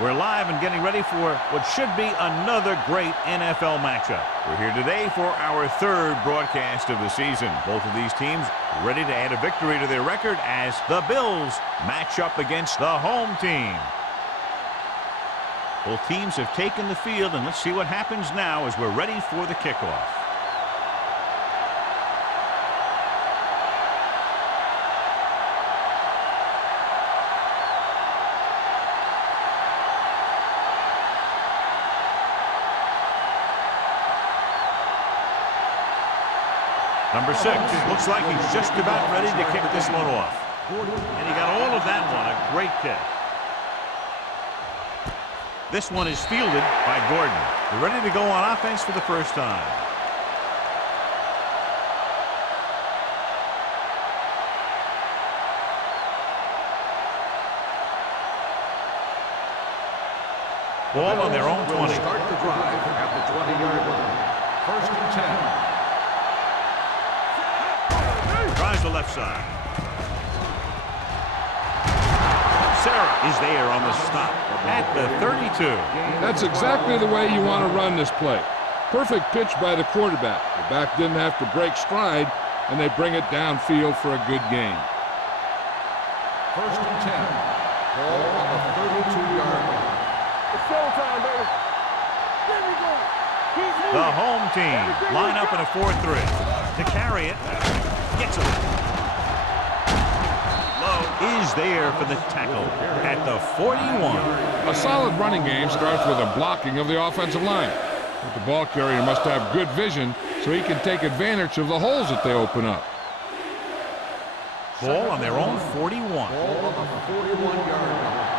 We're live and getting ready for what should be another great NFL matchup. We're here today for our third broadcast of the season. Both of these teams ready to add a victory to their record as the Bills match up against the home team. Both teams have taken the field, and let's see what happens now as we're ready for the kickoff. Number 6, looks like he's just about ready to kick this one off. And he got all of that one, a great kick. This one is fielded by Gordon. They're ready to go on offense for the first time. Ball on their own 20. Start the drive at the 20-yard line. First and 10. Tries the left side. Sarah is there on the stop at the 32. That's exactly the way you want to run this play. Perfect pitch by the quarterback. The back didn't have to break stride, and they bring it downfield for a good gain. First and 10. Ball on the 32-yard line. It's showtime, baby. There we go. The home team line up in a 4-3. To carry it. Gets it. Lowe is there for the tackle at the 41. A solid running game starts with a blocking of the offensive line. But the ball carrier must have good vision so he can take advantage of the holes that they open up. Ball on their own 41. Ball on the 41-yard line.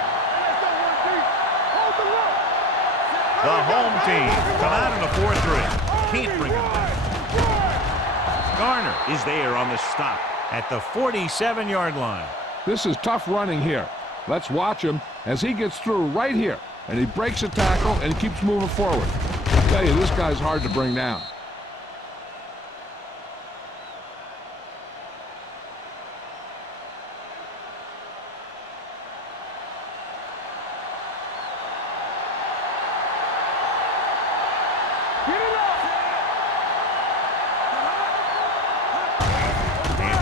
The home team come out in a 4-3. Can't bring him back. Garner is there on the stop at the 47-yard line. This is tough running here. Let's watch him as he gets through right here. And he breaks a tackle and keeps moving forward. I tell you, this guy's hard to bring down.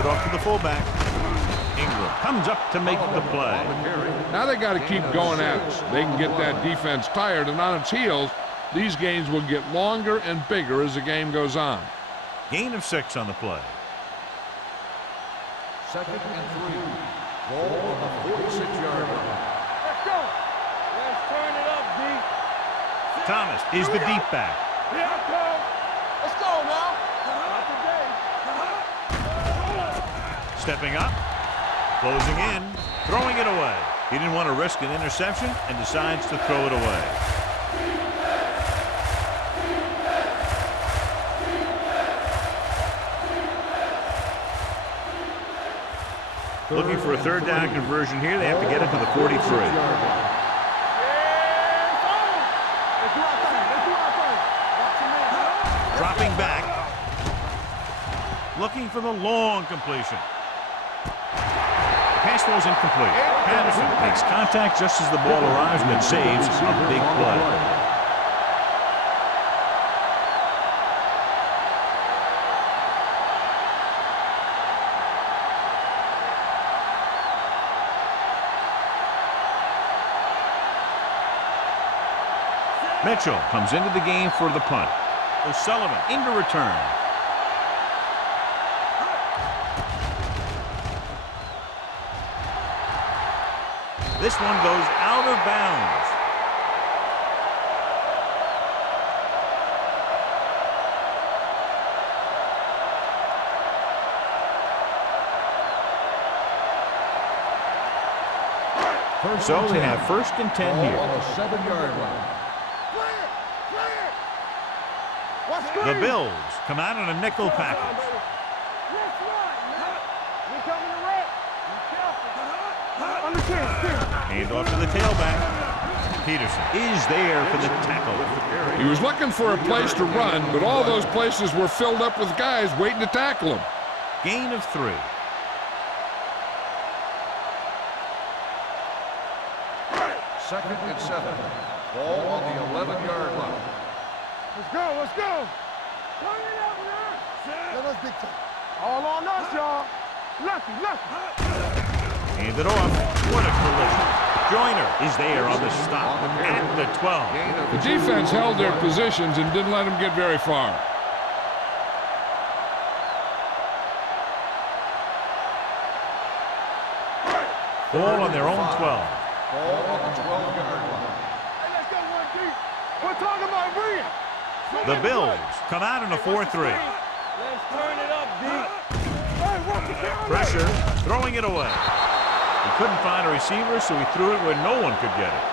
Off to the fullback. Ingram comes up to make the play. Now they got to keep going at us. They can get that defense tired, and on its heels, these gains will get longer and bigger as the game goes on. Gain of 6 on the play. Second and 3. Ball on the 46-yard line. Let's go. Let's turn it up, D. Thomas is the deep back. Here I come. Let's go now. Not today. Stepping up, closing in, throwing it away. He didn't want to risk an interception and decides to throw it away. Looking for a third down conversion here. They have to get it to the 43. Dropping back. Looking for the long completion. Pass throws incomplete. Patterson makes contact just as the ball arrives, and it saves a big play. Mitchell comes into the game for the punt. O'Sullivan into return. This one goes out of bounds. So they have first and 10 here. On the 7-yard line. The Bills come out in a nickel package. Hand off to the tailback. Peterson is there for the tackle. He was looking for a place to run, but all those places were filled up with guys waiting to tackle him. Gain of 3. Second and 7. Ball on the 11-yard line. Let's go, let's go. Turn it up, man. Let us big time. All on us, y'all. Lucky, lucky. Hand it off. What a collision. Joyner is there on the stop at the 12. The defense held their positions and didn't let them get very far. Ball on their own 12. Ball on the 12-yard line. Hey, let's go one deep. We're talking about Brian. The Bills come out in a 4-3. Let's turn it up, D. Hey, watch it down. Pressure, throwing it away. He couldn't find a receiver, so he threw it where no one could get it.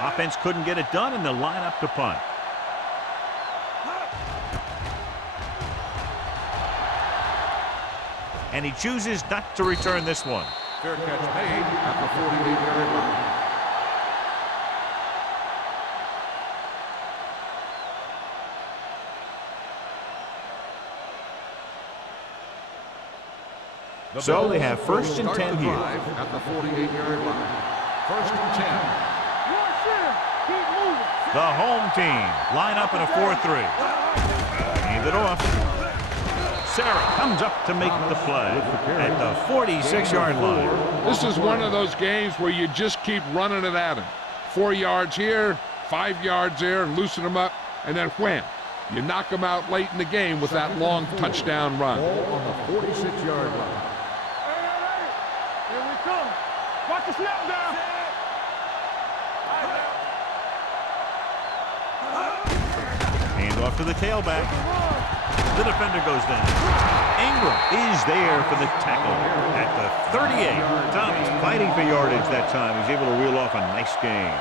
Offense couldn't get it done, and they'll line up to punt. And he chooses not to return this one. Fair catch made at the 48-yard line. So they have first and 10 here. At the 48-yard line. First and 10. Keep moving. The home team line up in a 4-3. Hand it off. Sarah comes up to make the play at the 46-yard line. This is one of those games where you just keep running it at him. 4 yards here, 5 yards there, loosen them up, and then wham. You knock them out late in the game with that long touchdown run. Ball on the 46-yard line. Hey, here we come. Watch the snap down. Hand off to the tailback. The defender goes down. Ingram is there for the tackle at the 38. Thomas fighting for yardage that time. He's able to reel off a nice gain.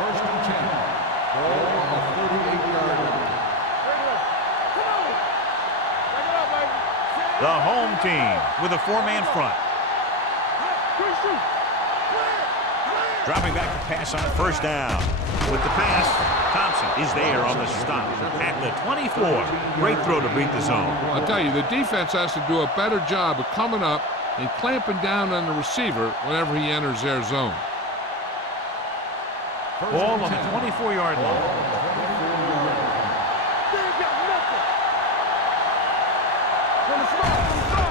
First and 10. Ball on the 38-yard line. The home team with a 4-man front. Dropping back to pass on first down. With the pass, Thompson is there on the stop at the 24. Great throw to beat the zone. I'll tell you, the defense has to do a better job of coming up and clamping down on the receiver whenever he enters their zone. Ball on the 24-yard line.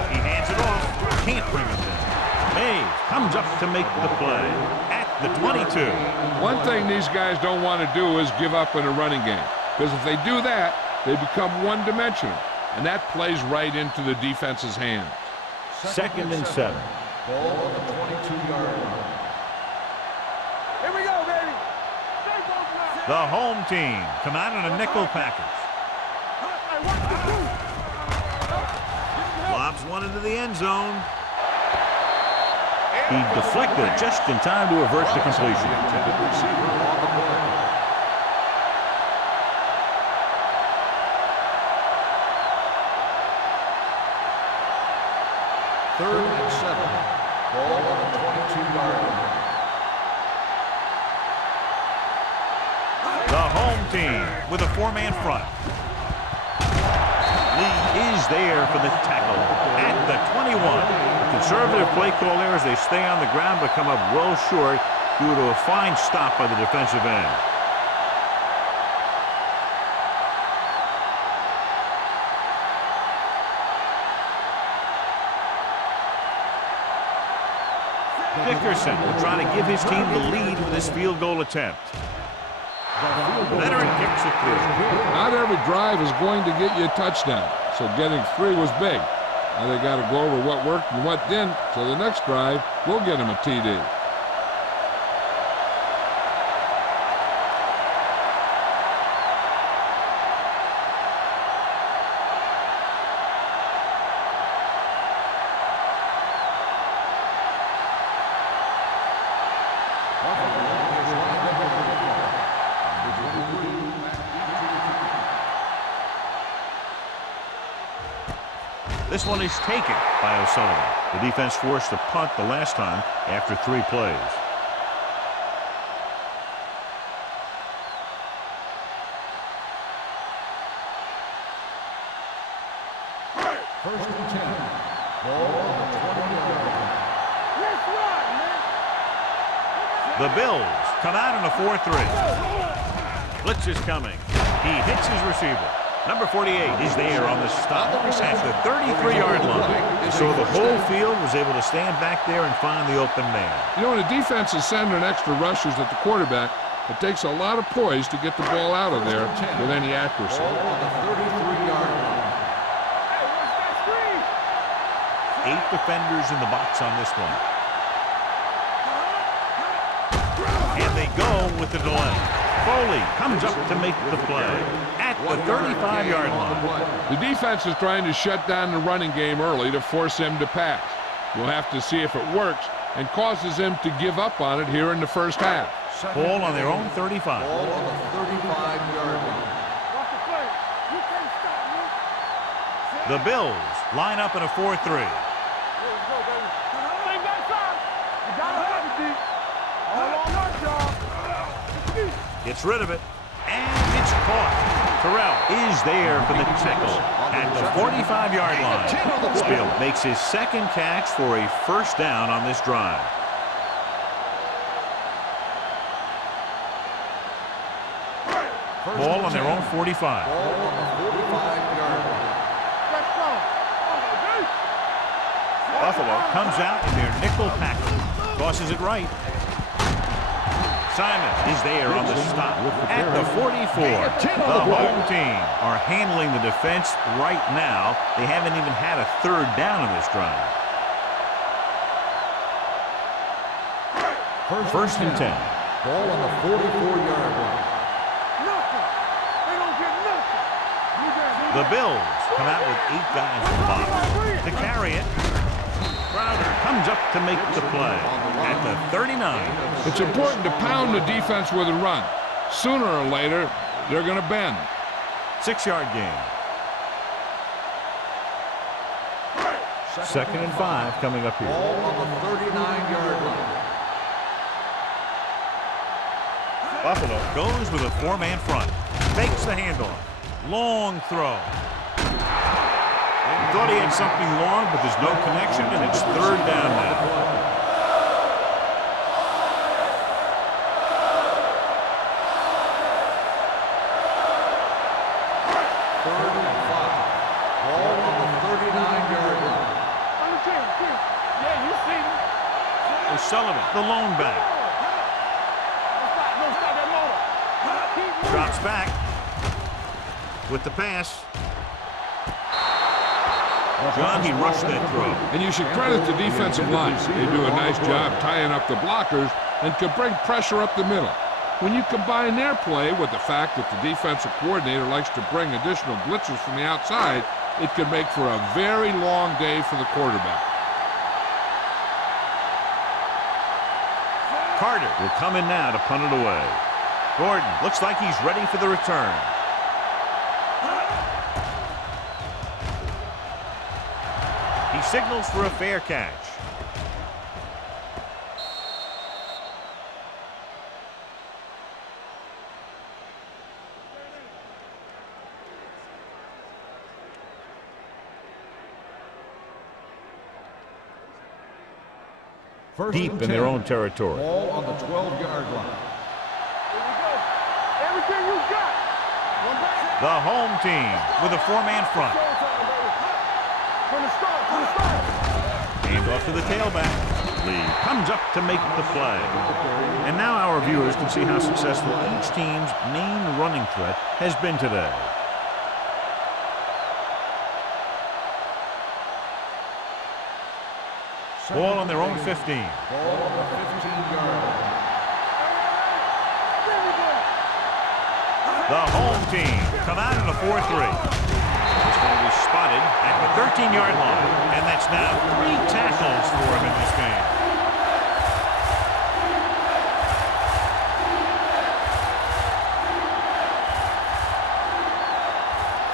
He hands it off. Can't bring it down. Mays comes up to make the play at the 22. One thing these guys don't want to do is give up in a running game, because if they do that, they become one-dimensional, and that plays right into the defense's hands. Second and 7. Ball on the 22-yard line. Here we go, baby. The home team come out in a nickel package. Lobs one into the end zone. He deflected it just in time to avert the completion. Intended receiver on the play. Third and 7. Ball on the 22-yard line. The home team with a 4-man front. Lee is there for the tackle at the 21. Conservative play call there as they stay on the ground but come up well short due to a fine stop by the defensive end. Dickerson will try to give his team the lead with this field goal attempt. Veteran kicks it through. Not every drive is going to get you a touchdown, so getting 3 was big. Now they got to go over what worked and what didn't, so the next drive will get him a TD. This one is taken by O'Sullivan. The defense forced a punt the last time after 3 plays. First and 10. Ball on the 20-yard line. The Bills come out in a 4-3. Blitz is coming. He hits his receiver. Number 48 is there on the stop at the 33-yard line. So the whole field was able to stand back there and find the open man. You know, when the defense is sending extra rushers at the quarterback, it takes a lot of poise to get the ball out of there with any accuracy. Ball on the 33-yard line. 8 defenders in the box on this one. And they go with the delay. Foley comes up to make the play at the 35-yard line. The defense is trying to shut down the running game early to force him to pass. We'll have to see if it works and causes him to give up on it here in the first half. Ball on their own 35. Ball on the 35-yard line. The Bills line up in a 4-3. Gets rid of it, and it's caught. Terrell is there for the tackle at the 45-yard line. Spill makes his second catch for a first down on this drive. Ball on their own 45. Ball on the 45-yard line. Buffalo comes out in their nickel package. Tosses it right. Simon is there on the stop at the 44. The home team are handling the defense right now. They haven't even had a third down in this drive. First and 10. Ball on the 44-yard line. The Bills come out with 8 guys in the box. To carry it, Crowder comes up to make the play at the 39. It's important to pound the defense with a run. Sooner or later, they're going to bend. 6-yard gain. Second and 5 coming up here. Ball on the 39-yard line. Buffalo goes with a 4-man front. Fakes the handoff. Long throw. He thought he had something long, but there's no connection, and it's third down now. Third and 5. Ball on the 39-yard line. O'Sullivan, the lone back. Drops back with the pass. John, he rushed that throw. And you should credit the defensive line. They do a nice job tying up the blockers and can bring pressure up the middle. When you combine their play with the fact that the defensive coordinator likes to bring additional blitzers from the outside, it can make for a very long day for the quarterback. Carter will come in now to punt it away. Gordon looks like he's ready for the return. He signals for a fair catch. Deep in their own territory. Ball on the 12-yard line. Everything you got. The home team with a 4-man front. From the start. Hand off to the tailback. Lee comes up to make the play. And now our viewers can see how successful each team's main running threat has been today. Ball on their own 15. Ball on the 15-yard line. The home team come out in a 4-3. This one was spotted at the 13-yard line. And that's now 3 tackles for him in this game.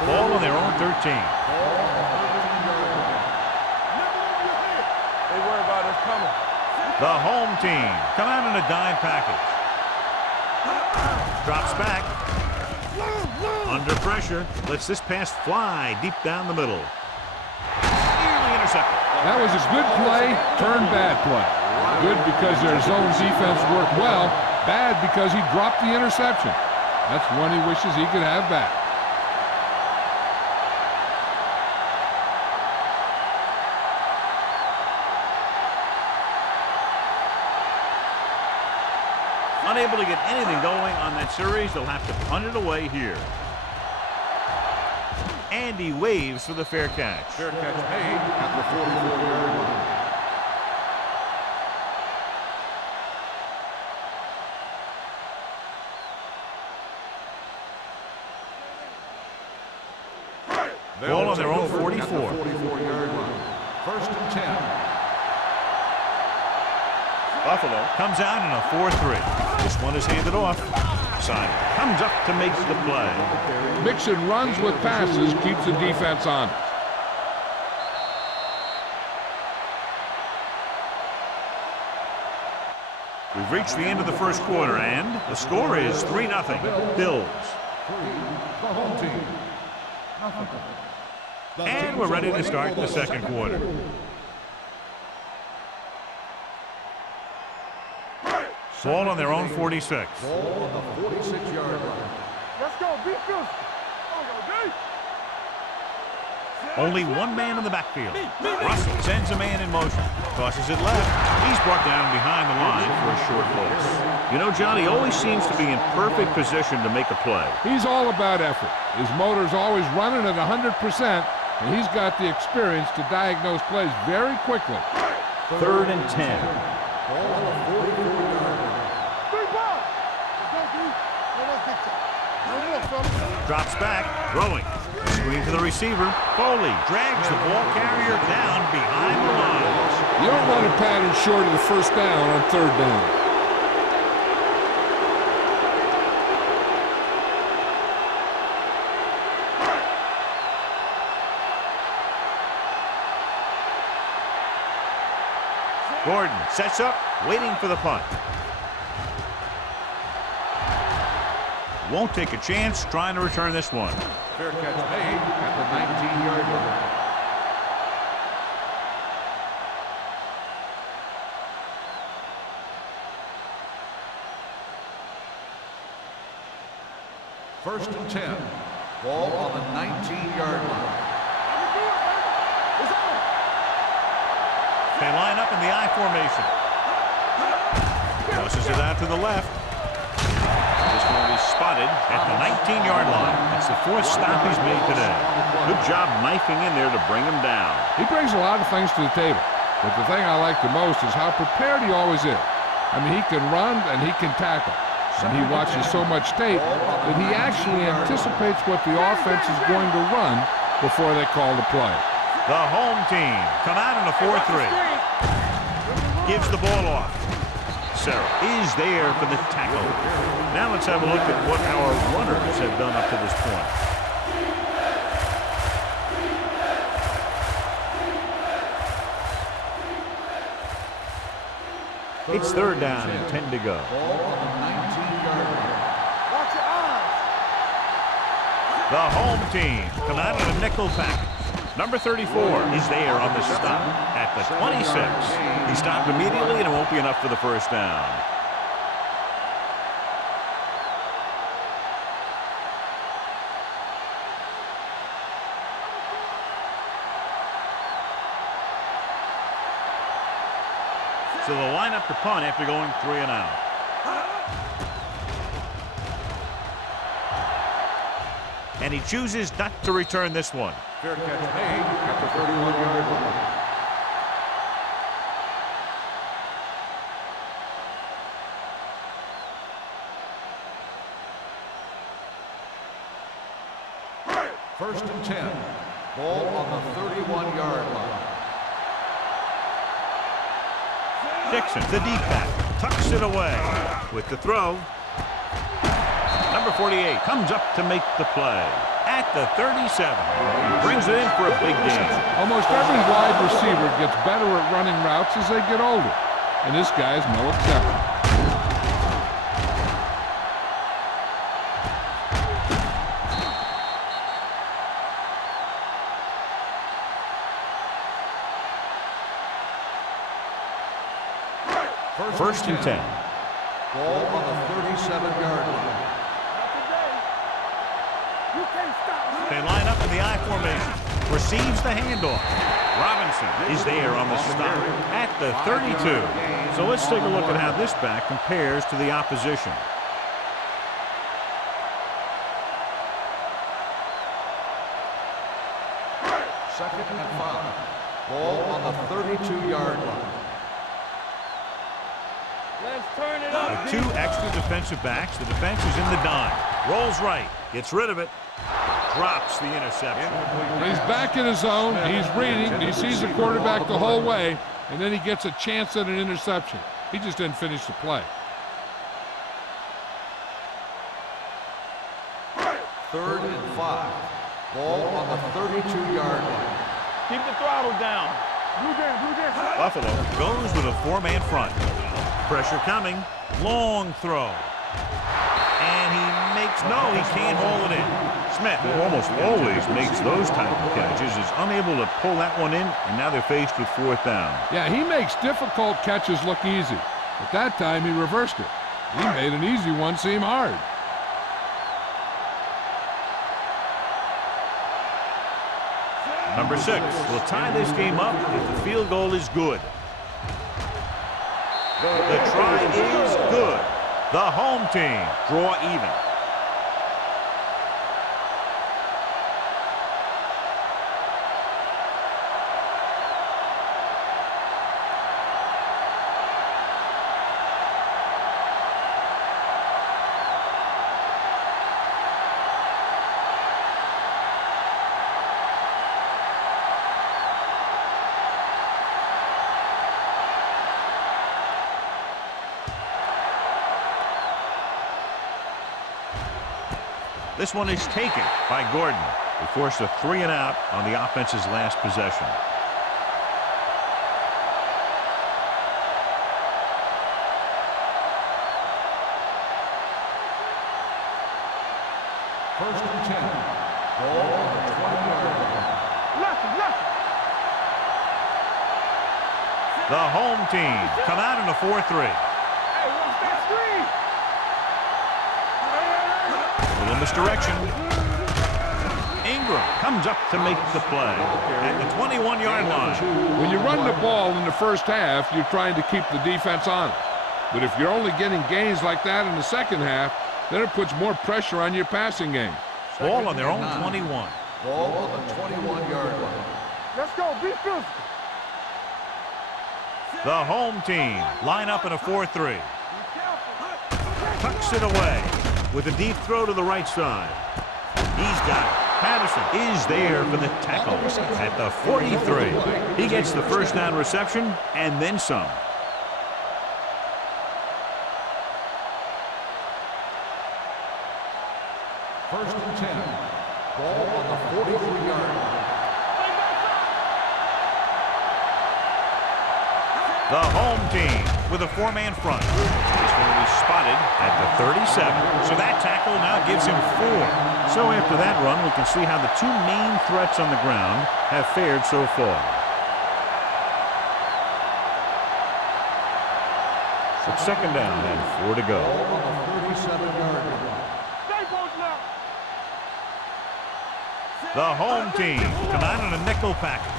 Ball on their own 13. The home team come out in a dime package. Drops back. Under pressure. Lets this pass fly deep down the middle. Nearly intercepted. That was a good play, turned bad play. Good because their zone defense worked well. Bad because he dropped the interception. That's one he wishes he could have back. Unable to get anything going on that series, they'll have to punt it away here. And he waves for the fair catch. Fair catch made at the 44-yard line. Ball on their own 44. 44-yard line. First and 10. Buffalo comes out in a 4-3. This one is handed off. Simon comes up to make the play. Mixing runs with passes keeps the defense honest. We've reached the end of the first quarter, and the score is 3-0. Bills. The home team. And we're ready to start the second quarter. Ball on their own 46. Ball on the 46-yard line. Let's go, beat this. Only one man in the backfield. Russell sends a man in motion. Tosses it left. He's brought down behind the line for a short loss. You know, John, he always seems to be in perfect position to make a play. He's all about effort. His motor's always running at 100%, and he's got the experience to diagnose plays very quickly. 3rd and 10. Ball on the 44-yard line. Drops back, throwing. Screen to the receiver. Foley drags the ball carrier down behind the line. You don't run a pattern short of the first down on 3rd down. Gordon sets up, waiting for the punt. Won't take a chance trying to return this one. Fair catch made at the 19-yard line. First and 10. Ball on the 19-yard line. They line up in the I formation. Tosses it out to the left. This one will be spotted at the 19-yard line. That's the 4th stop he's made today. Good job knifing in there to bring him down. He brings a lot of things to the table, but the thing I like the most is how prepared he always is. I mean, he can run and he can tackle. And he watches so much tape that he actually anticipates what the offense is going to run before they call the play. The home team come out in a 4-3. Gives the ball off. Sarah is there for the tackle. Now let's have a look at what our runners have done up to this point. It's 3rd down and 10 to go. Ball on the 19-yard line. Watch your eyes. The home team come out in a nickel package. Number 34 is there on the stop at the 26. He stopped immediately, and it won't be enough for the first down. So they'll line up to punt after going 3 and out. And he chooses not to return this one. Fair catch made at the 31-yard line. First and 10. Ball on the 31-yard line. Dixon, the deep back, tucks it away with the throw. Number 48 comes up to make the play. at the 37. He brings it in for a big gain. Almost every wide receiver gets better at running routes as they get older, and this guy is no exception. First and 10. Ball on the 37-yard line. They line up in the I formation. Receives the handoff. Robinson is there on the stop at the 32. So let's take a look at how this back compares to the opposition. Second and 5. Ball on the 32-yard line. Let's turn it up. With two extra defensive backs, the defense is in the dime. Rolls right. Gets rid of it. Drops the interception. He's back in his zone. He's reading. He sees the quarterback the whole way, and then he gets a chance at an interception. He just didn't finish the play. Third and 5. Ball on the 32-yard line. Keep the throttle down. Buffalo goes with a four-man front. Pressure coming. Long throw. And he makes, no, he can't hold it in. Smith, who almost always makes those type of catches, is unable to pull that one in, and now they're faced with fourth down. Yeah, he makes difficult catches look easy. But that time he reversed it. He made an easy one seem hard. Number 6 will tie this game up if the field goal is good. The try is good. The home team draw even. This one is taken by Gordon. They forced a 3-and-out on the offense's last possession. First and 10. Ball on the 20-yard line. The home team come out in a 4-3. In this direction. Ingram comes up to make the play at the 21-yard line. When you run the ball in the first half, you're trying to keep the defense on it. But if you're only getting gains like that in the second half, then it puts more pressure on your passing game. Ball on their own 21. Ball on the 21-yard line. Let's go. Be physical. The home team line up in a 4-3. Tucks it away with a deep throw to the right side. He's got it. Patterson is there for the tackle at the 43. He gets the first down reception and then some. First and 10. Ball on the 43-yard line. The home team with a four-man front. This one will be spotted at the 37. So that tackle now gives him 4. So after that run, we can see how the two main threats on the ground have fared so far. So second down and 4 to go. Ball on the 37-yard line. The home team come out in a nickel package.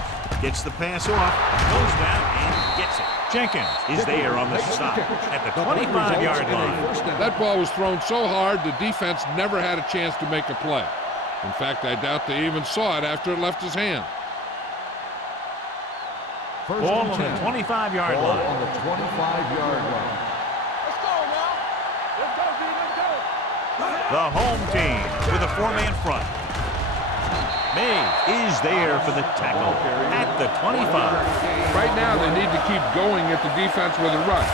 Gets the pass off, goes down, and gets it. Jenkins is there on the stop at the 25-yard line. That ball was thrown so hard, the defense never had a chance to make a play. In fact, I doubt they even saw it after it left his hand. Ball on the 25-yard Ball line. on the 25-yard line. Let's go now. Let's go, D. Let's go. The home team with a four-man front. Mays is there for the tackle at the 25. Right now, they need to keep going at the defense with a run.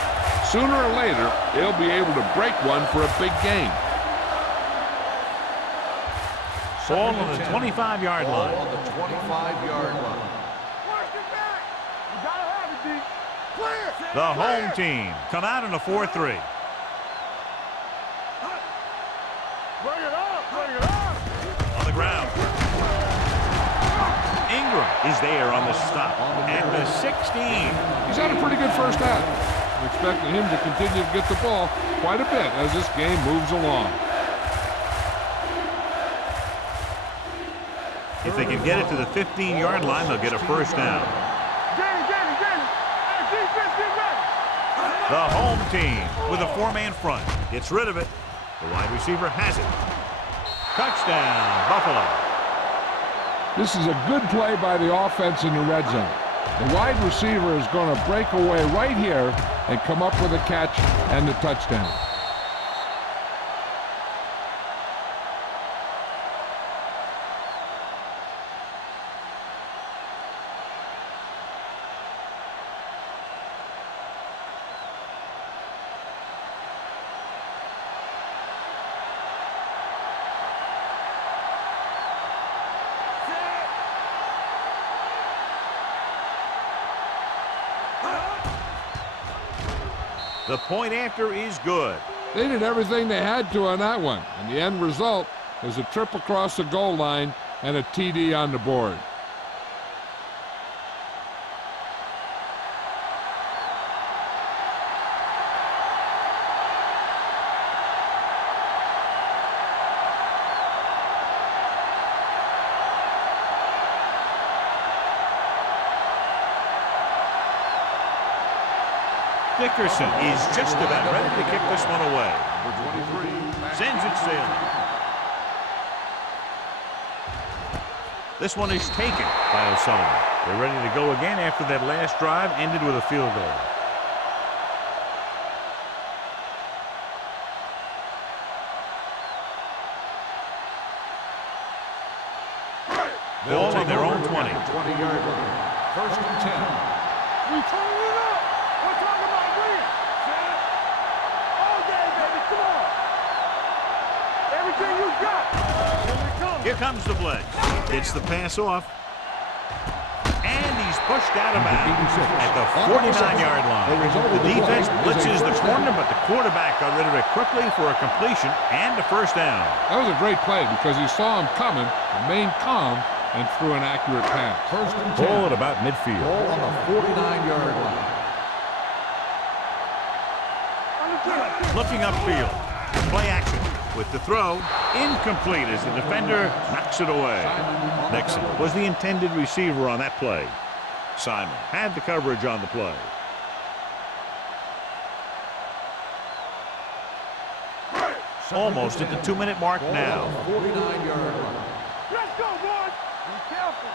Sooner or later, they'll be able to break one for a big gain. Ball on the 25-yard line. Ball on the 25-yard line. Work it back. You gotta have it, D. Clear. The home team come out in a 4-3. Bring it up. Bring it up. On the ground. Ingram is there on the stop at the 16. He's had a pretty good first half. I'm expecting him to continue to get the ball quite a bit as this game moves along. If they can get it to the 15-yard line, they'll get a first down. Get it. Hey, defense, get ready. The home team with a 4-man front gets rid of it. The wide receiver has it. Touchdown, Buffalo. This is a good play by the offense in the red zone. The wide receiver is going to break away right here and come up with a catch and the touchdown. The point after is good. They did everything they had to on that one, and the end result is a trip across the goal line and a TD on the board. Dickerson is just about ready to kick this one away. Number 23. Sends it sailing. This one is taken by O'Sullivan. They're ready to go again after that last drive ended with a field goal. Ball on their own 20. 20-yard line. First and 10. We turn it up. We're talking about win. All day, baby. Come on. Everything you got. Here we come. Here comes the blitz. Gets the pass off. And he's pushed out of bounds at the 49-yard line. The defense blitzes the corner, but the quarterback got rid of it quickly for a completion and a first down. That was a great play because he saw him coming, remained calm, and threw an accurate pass. First and 10. Ball at about midfield. Ball on the 49-yard line. Looking upfield. Play action with the throw. Incomplete as the defender knocks it away. Nixon was the intended receiver on that play. Simon had the coverage on the play. Almost at the 2-minute mark now. 49-yard line. Let's go, boys. Be careful.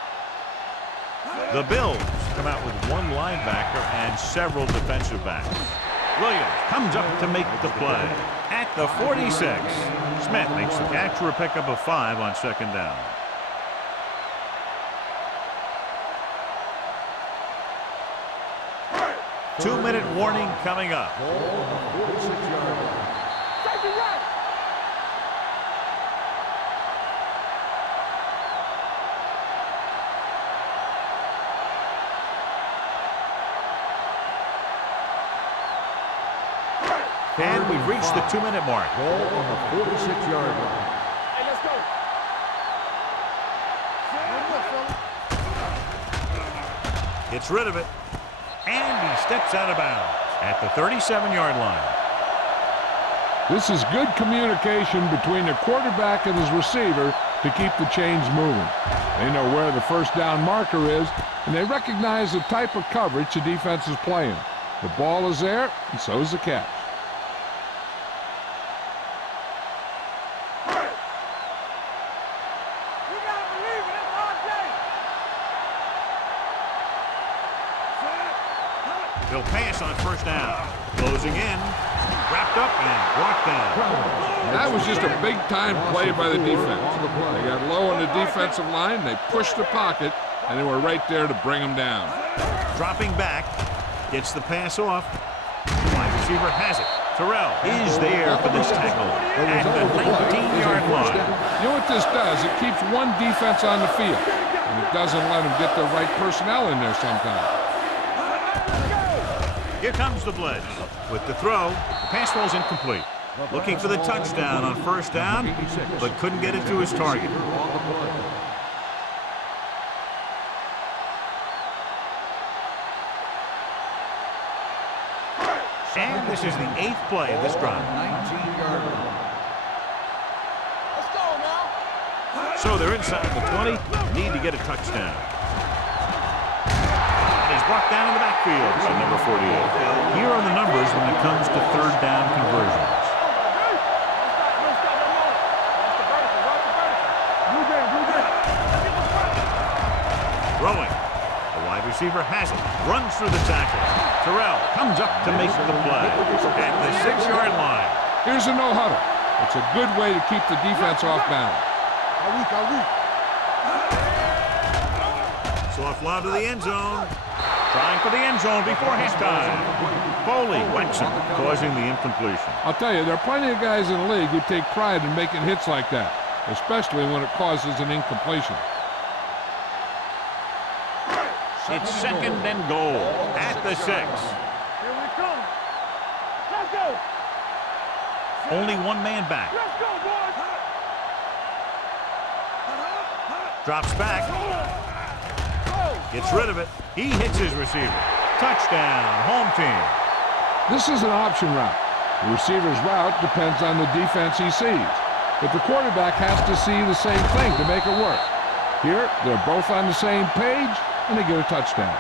The Bills come out with one linebacker and several defensive backs. Williams comes up to make the play at the 46. Smith makes the catch for a pickup of 5 on second down. Two-minute warning coming up. Ball on the 46-yard line. Take it right. And we've reached the 2-minute mark. Ball on the 46-yard line. Hey, let's go. Gets rid of it. And he steps out of bounds at the 37-yard line. This is good communication between the quarterback and his receiver to keep the chains moving. They know where the first down marker is, and they recognize the type of coverage the defense is playing. The ball is there, and so is the catch. They'll pass on first down. Closing in. Wrapped up and brought down. That was just a big-time play by the defense. They got low on the defensive line, they pushed the pocket, and they were right there to bring them down. Dropping back. Gets the pass off. The wide receiver has it. Terrell is there for this tackle at the 19-yard line. You know what this does? It keeps one defense on the field, and it doesn't let them get the right personnel in there sometimes. Here comes the blitz. With the throw, the pass falls incomplete. Looking for the touchdown on first down, but couldn't get it to his target. And this is the 8th play of this drive. 19-yard line. Let's go now. So they're inside the 20, need to get a touchdown. And he's brought down in the backfield by number 48. Here are the numbers when it comes to third down conversions. Throwing. The wide receiver has it. Runs through the tackle. Terrell comes up to make the play at the 6-yard line. Here's a no-huddle. It's a good way to keep the defense off balance. Soft lob to the end zone. Trying for the end zone before halftime. Foley whacks him, causing the incompletion. I'll tell you, there are plenty of guys in the league who take pride in making hits like that, especially when it causes an incompletion. It's second and goal at the 6. Here we come. Let's go. Only one man back. Let's go, boys. Drops back. Gets rid of it. He hits his receiver. Touchdown, home team. This is an option route. The receiver's route depends on the defense he sees, but the quarterback has to see the same thing to make it work. Here, they're both on the same page, and they get a touchdown.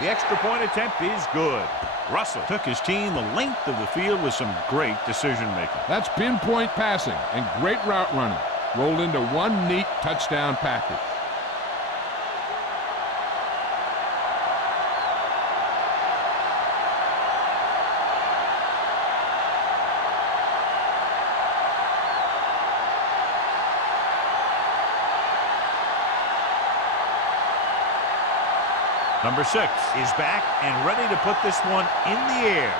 The extra point attempt is good. Russell took his team the length of the field with some great decision-making. That's pinpoint passing and great route running, rolled into one neat touchdown package. Number 6 is back and ready to put this one in the air.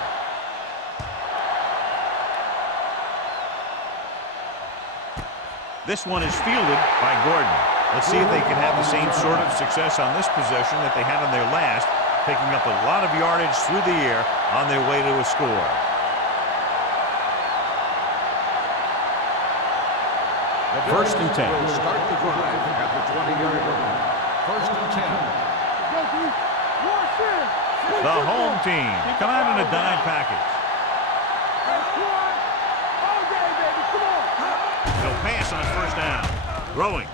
This one is fielded by Gordon. Let's see if they can have the same sort of success on this possession that they had on their last, picking up a lot of yardage through the air on their way to a score. First and 10. Start the drive at the 20-yard line. First and 10. The home team come out in a dime package. He'll pass on first down. Throwing.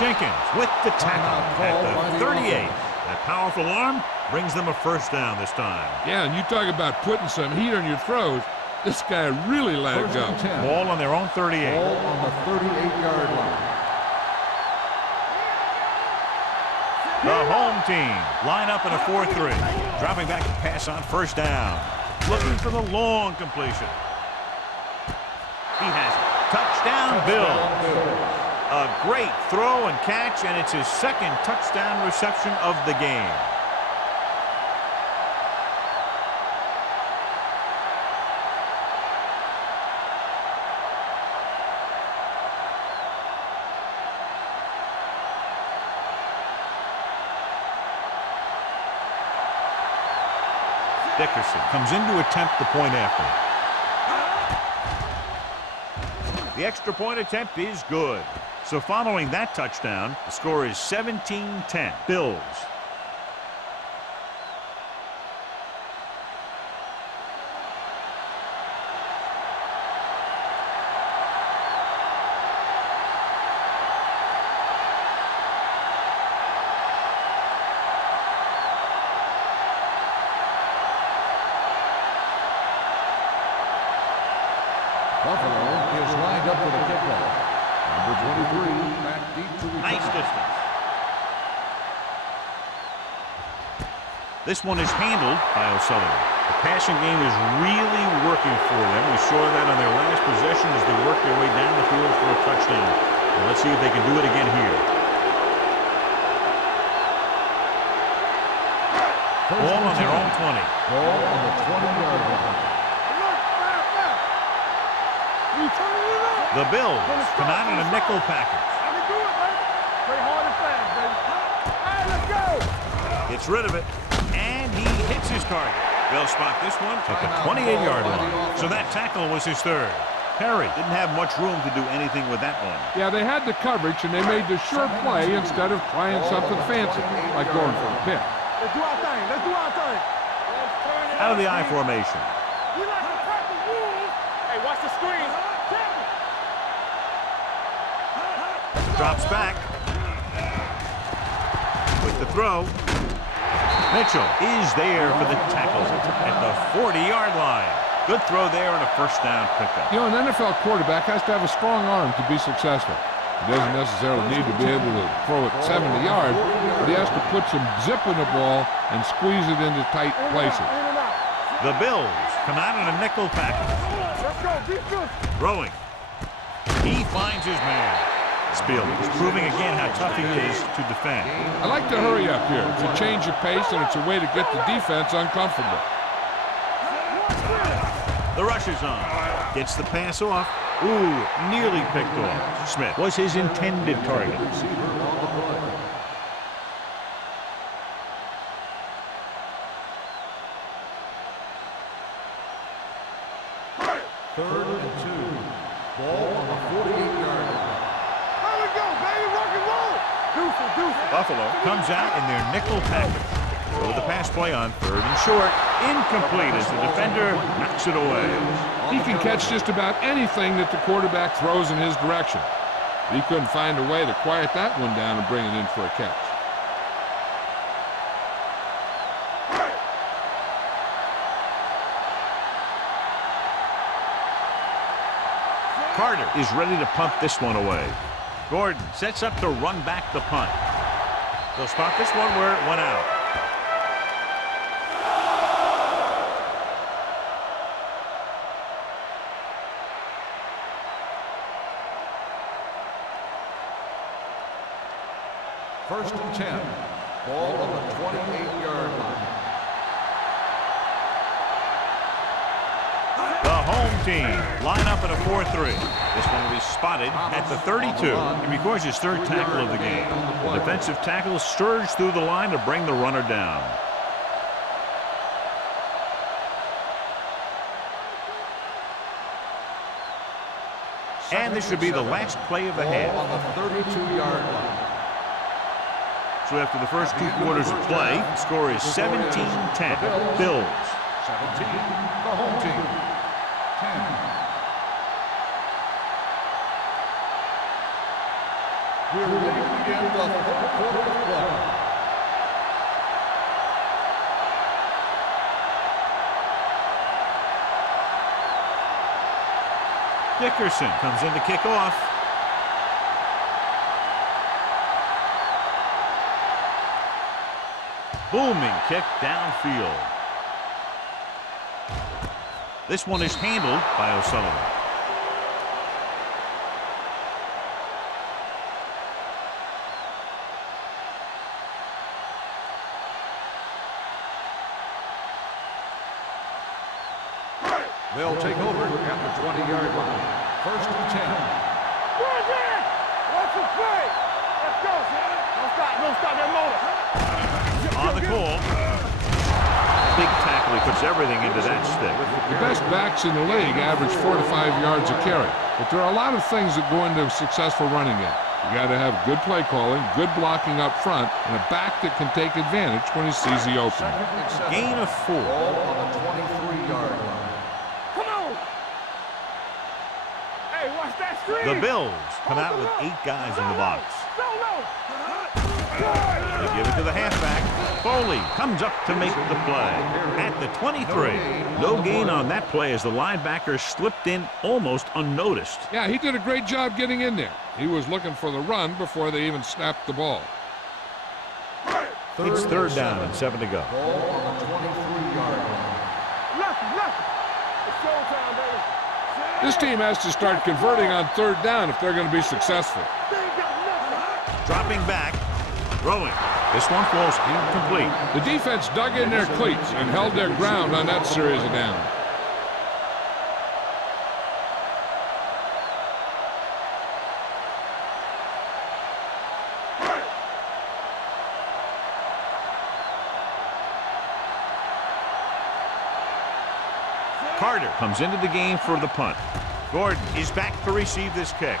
Jenkins with the tackle at the 38. That powerful arm brings them a first down this time. Yeah, and you talk about putting some heat on your throws. This guy really let it go. Ball on their own 38. Ball on the 38-yard line. The home team line up in a 4-3. Dropping back to pass on first down. Looking for the long completion. He has it. Touchdown, Bill. A great throw and catch, and it's his second touchdown reception of the game. Dickerson comes in to attempt the point after. The extra point attempt is good. So following that touchdown, the score is 17-10. Bills. Buffalo is lined up for the kickoff. Number 23, back deep to return. Nice distance. This one is handled by O'Sullivan. The passing game is really working for them. We saw that on their last possession as they worked their way down the field for a touchdown. And let's see if they can do it again here. Ball on their own 20. Ball on the 20-yard line. The Bills come out in a nickel package. Gets rid of it, and he hits his target. They'll spot this one at the 28-yard line. So that tackle was his third. Perry didn't have much room to do anything with that one. Yeah, they had the coverage, and they made the sure play instead of trying something fancy, like going for a pick. Let's do our thing. Let's do our thing. Out of the I formation. We like to cut the rules. Hey, watch the screen. Drops back. With the throw. Mitchell is there for the tackle at the 40-yard line. Good throw there and a first down pickup. You know, an NFL quarterback has to have a strong arm to be successful. He doesn't necessarily need to be able to throw it 70 yards, but he has to put some zip in the ball and squeeze it into tight places. The Bills come out in a nickel package. Let's go, defense. Throwing. He finds his man. Spiel is proving again how tough he is to defend. I like to hurry up here. It's a change of pace, and it's a way to get the defense uncomfortable. The rush is on. Gets the pass off. Ooh, nearly picked off. Smith was his intended target. Third and 2. Ball on the 48-yard line. Buffalo comes out in their nickel package. So the pass play on third and short. Incomplete as the defender knocks it away. He can catch just about anything that the quarterback throws in his direction. He couldn't find a way to quiet that one down and bring it in for a catch. Carter is ready to punt this one away. Gordon sets up to run back the punt. They'll spot this one where it went out. First and 10. Ball on the 28-yard line. The home team line up in a 4-3. This one will be spotted at the 32. He records his third tackle of the game. The defensive tackle surged through the line to bring the runner down. And this should be the last play of the half. On the 32-yard line. So after the first 2 quarters of play, the score is 17-10. Bills. 17, the home team. 10. We're ready to begin the third quarter of play. Dickerson comes in to kick off. Booming kick downfield. This one is handled by O'Sullivan. They'll take over at the 20-yard line. First and 10. Watch the play. Let's go, son. Don't stop that motor. On the call. Big tackle. He puts everything into that stick. The best backs in the league average 4 to 5 yards a carry. But there are a lot of things that go into a successful running game. You got to have good play calling, good blocking up front, and a back that can take advantage when he sees the opening. Gain of 4. Ball on the 23-yard line. Come on. Hey, watch that screen. The Bills come out with 8 guys in the box. They give it to the halfback. Foley comes up to make the play. At the 23. No gain on that play as the linebacker slipped in almost unnoticed. Yeah, he did a great job getting in there. He was looking for the run before they even snapped the ball. It's third down and 7 to go. Ball on the 23-yard line. Left. It's showtime, baby. This team has to start converting on third down if they're going to be successful. They ain't got nothing. Dropping back, throwing. This one falls incomplete. The defense dug in their cleats and held their ground on that series of downs. Carter comes into the game for the punt. Gordon is back to receive this kick.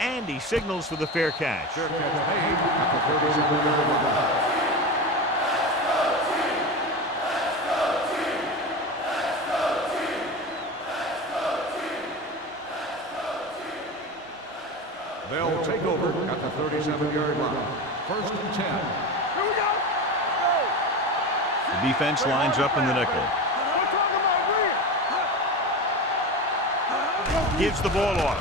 And he signals for the fair catch. Fair catch made at the 37-yard line. They'll take over at the 37-yard line. First and 10. Here we go. The defense lines up in the nickel. We're talking about Green. Gives the ball off.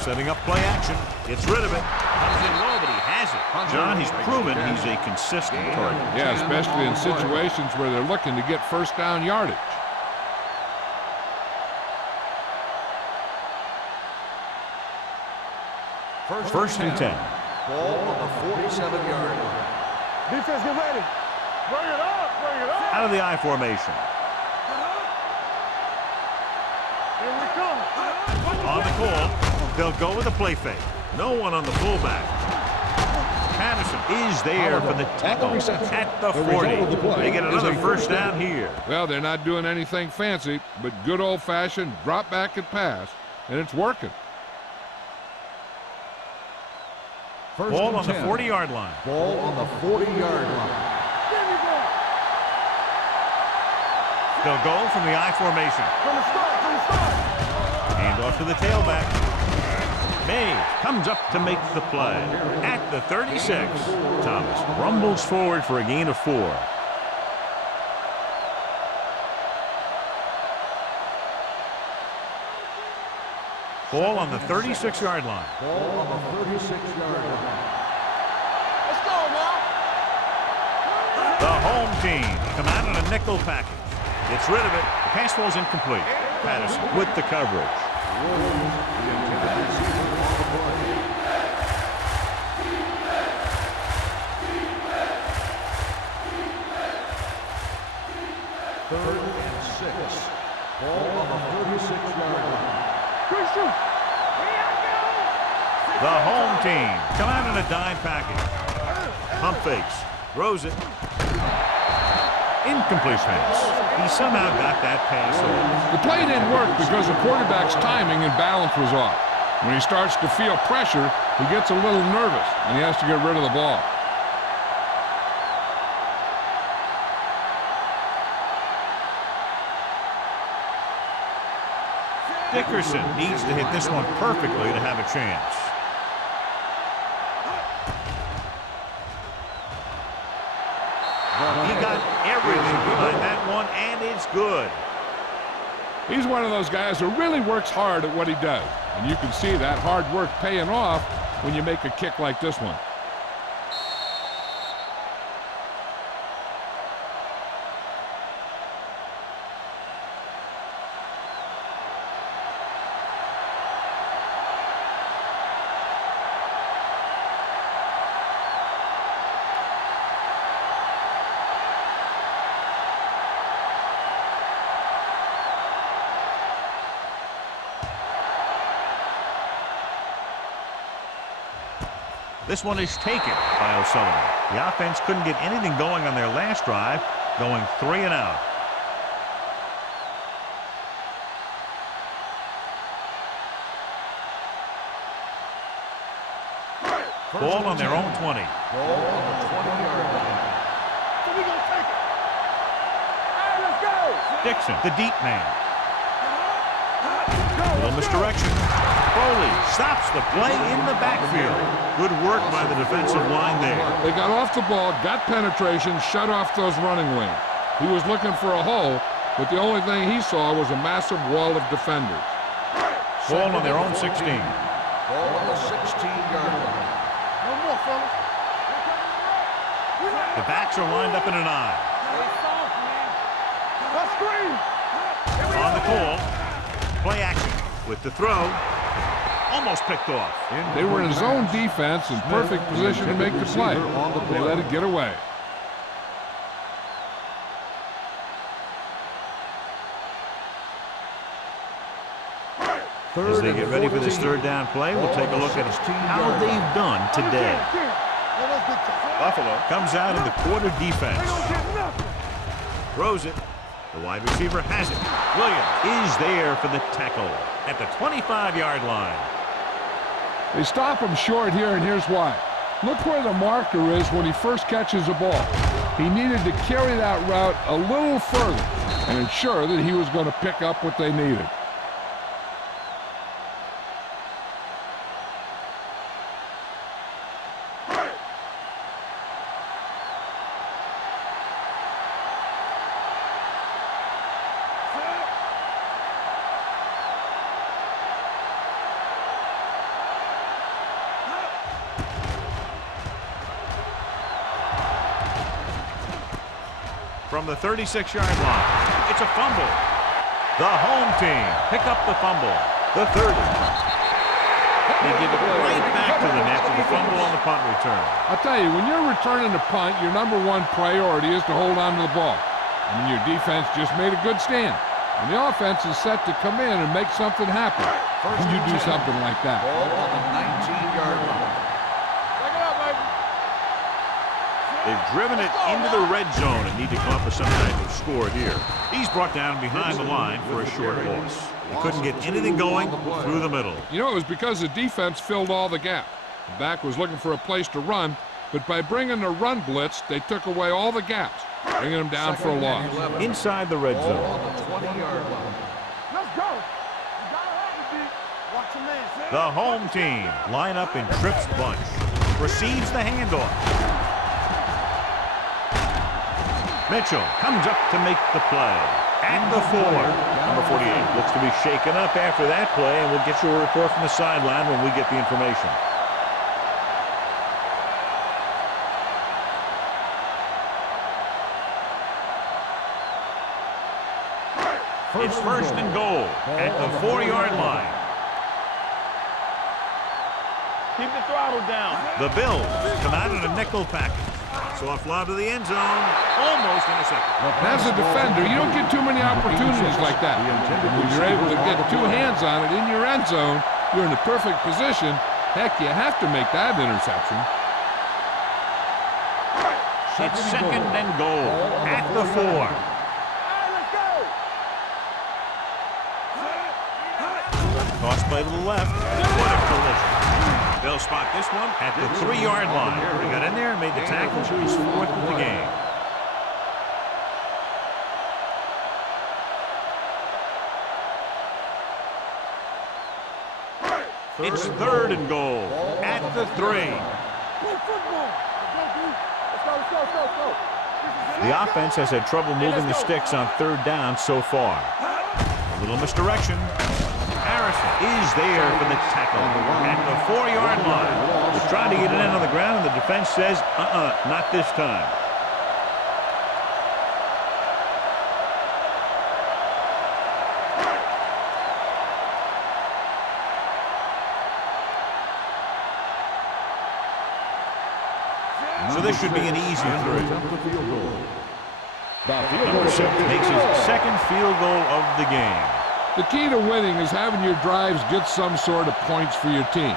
Setting up play action. Gets rid of it. Comes in low, but he has it. John, he's proven he's a consistent target. Yeah, especially in situations where they're looking to get first down yardage. First and 10. Ball on the 47-yard line. Defense, get ready. Bring it up. Out of the I formation. Here we come. On the call, they'll go with a play fake. No one on the fullback. Patterson is there for the tackle at the 40. They get another first down here. Well, they're not doing anything fancy, but good old-fashioned drop back and pass, and it's working. Ball on the 40-yard line. Ball on the 40-yard line. They'll go from the I formation. From the start. Hand off to the tailback. May comes up to make the play. At the 36, Thomas rumbles forward for a gain of 4. Ball on the 36-yard line. Ball on the 36-yard line. Let's go now. The home team come out in a nickel package. Gets rid of it. The pass falls incomplete. Patterson with the coverage. Third and 6. Ball on the 36-yard line. Christian. The home team come out in a dime package. Pump fakes. Throws it. Incomplete pass. He somehow got that pass off. The play didn't work because the quarterback's timing and balance was off. When he starts to feel pressure, he gets a little nervous, and he has to get rid of the ball. Dickerson needs to hit this one perfectly to have a chance. He got everything behind that one, and it's good. He's one of those guys who really works hard at what he does. And you can see that hard work paying off when you make a kick like this one. This one is taken by O'Sullivan. The offense couldn't get anything going on their last drive, going 3 and out. Ball on their own 20. Ball on the 20-yard line. So we gonna take it. All right, let's go. Dixon, the deep man. Little misdirection. Foley stops the play in the backfield. Good work by the defensive line there. They got off the ball, got penetration, shut off those running lanes. He was looking for a hole, but the only thing he saw was a massive wall of defenders. Ball on their own 16. Ball on the 16-yard line. No more, fellas. The backs are lined up in an eye. On the call. Play action with the throw. Almost picked off. They were in zone defense in perfect position to make the play. They let it get away. As they get ready for this third down play, we'll take a look at how they've done today. Buffalo comes out in the quarter defense. Throws it. The wide receiver has it. Williams is there for the tackle at the 25-yard line. They stop him short here, and here's why. Look where the marker is when he first catches the ball. He needed to carry that route a little further and ensure that he was going to pick up what they needed. From the 36-yard line, it's a fumble. The home team pick up the fumble. The 30. They give it right back to the net with the fumble on the punt return. I'll tell you, when you're returning a punt, your #1 priority is to hold on to the ball. I mean, your defense just made a good stand. And the offense is set to come in and make something happen. When you do something like that. Ball on the 19-yard line. They've driven it into the red zone and need to come up with some type of score here. He's brought down behind the line for a short loss. They couldn't get anything going through the middle. You know, it was because the defense filled all the gap. The back was looking for a place to run, but by bringing the run blitz, they took away all the gaps, bringing them down for a loss. Inside the red zone. On the 20-yard line. Let's go. Watch your man. The home team line up in trips bunch. Receives the handoff. Mitchell comes up to make the play. At the 4. Number 48 looks to be shaken up after that play, and we'll get you a report from the sideline when we get the information. It's first and goal at the 4-yard line. Keep the throttle down. The Bills come out in a nickel package. Soft lob to the end zone. Almost intercepted. As a defender, you don't get too many opportunities like that. When you're able to get two hands on it in your end zone, you're in the perfect position. Heck, you have to make that interception. It's second and goal at the 4. Toss play to the left. What a collision. They'll spot this one at the 3-yard line. They got in there and made the tackle. He's 4th of the game. It's third and goal at the 3. The offense has had trouble moving the sticks on third down so far. A little misdirection. Harrison is there for the tackle at the 4-yard line. They're trying to get it in on the ground, and the defense says, not this time. So this should be an easy 3. Number 6 makes his second field goal of the game. The key to winning is having your drives get some sort of points for your team.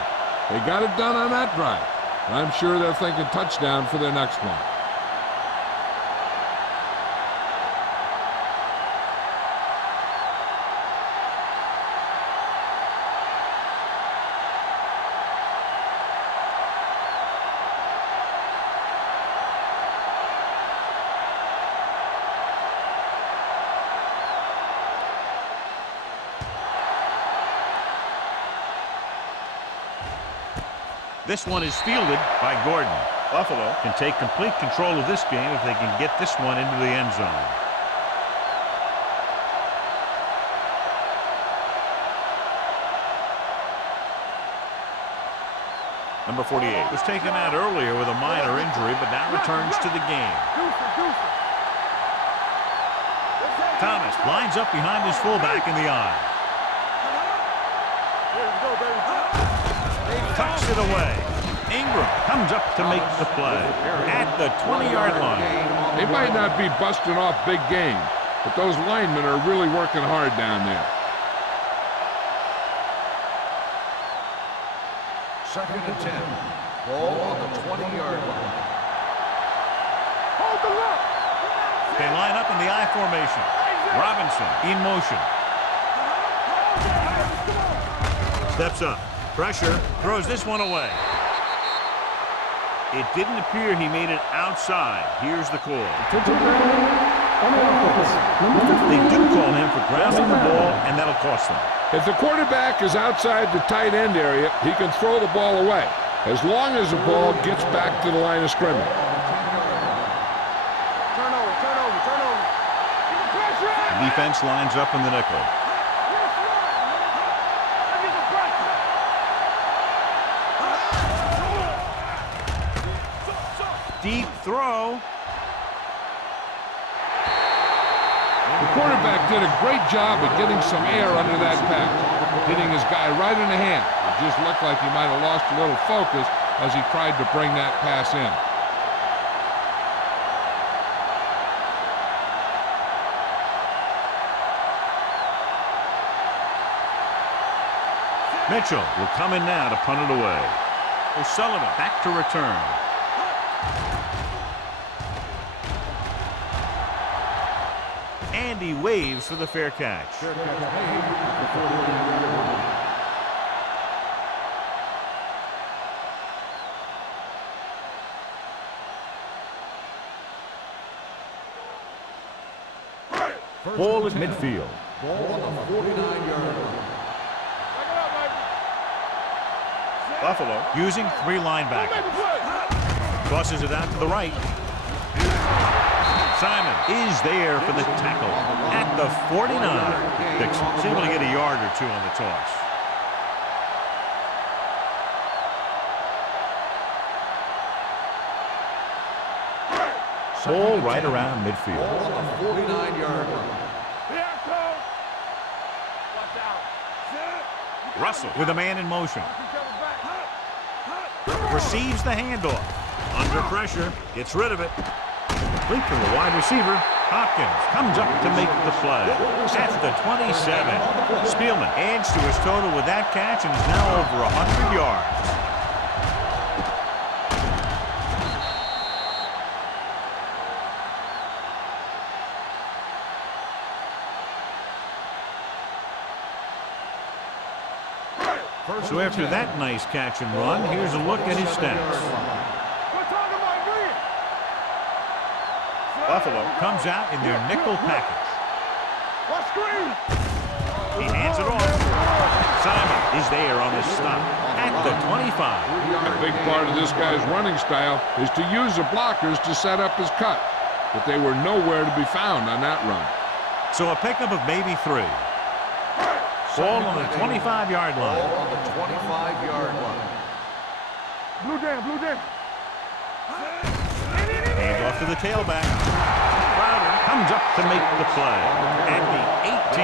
They got it done on that drive. And I'm sure they're thinking touchdown for their next one. This one is fielded by Gordon. Buffalo can take complete control of this game if they can get this one into the end zone. Number 48 was taken out earlier with a minor injury, but now returns to the game. Thomas lines up behind his fullback in the eye. Tucks it away. Ingram comes up to make the play at the 20-yard line. They might not be busting off big games, but those linemen are really working hard down there. Second and 10. Ball on the 20-yard line. Hold the look. They line up in the I formation. Robinson in motion. Steps up. Pressure. Throws this one away. It didn't appear he made it outside. Here's the call. They do call him for grounding the ball, and that'll cost them. If the quarterback is outside the tight end area, he can throw the ball away, as long as the ball gets back to the line of scrimmage. Turnover. The defense lines up in the nickel. Deep throw. The quarterback did a great job of getting some air under that pass, hitting his guy right in the hand. It just looked like he might have lost a little focus as he tried to bring that pass in. Mitchell will come in now to punt it away. O'Sullivan back to return. And he waves for the fair catch. Ball at midfield. Ball on the 49-yard line. Buffalo using three linebackers. Tosses it out to the right. Simon is there for the tackle at the 49. Dixon's able to get a yard or two on the toss. Ball right around midfield. Ball on the 49-yard line. Russell with a man in motion. Receives the handoff. Under pressure. Gets rid of it. Complete from the wide receiver. Hopkins comes up to make the play at the 27. Spielman adds to his total with that catch and is now over 100 yards. So after that nice catch and run, here's a look at his stats. Buffalo comes out in their nickel package. He hands it off. Simon is there on his stop at the 25. A big part of this guy's running style is to use the blockers to set up his cut, but they were nowhere to be found on that run. So a pickup of maybe 3. Ball on the 25-yard line. Ball on the 25-yard line. Blue jam. Hands off to the tailback. Crowder comes up to make the play at the 18.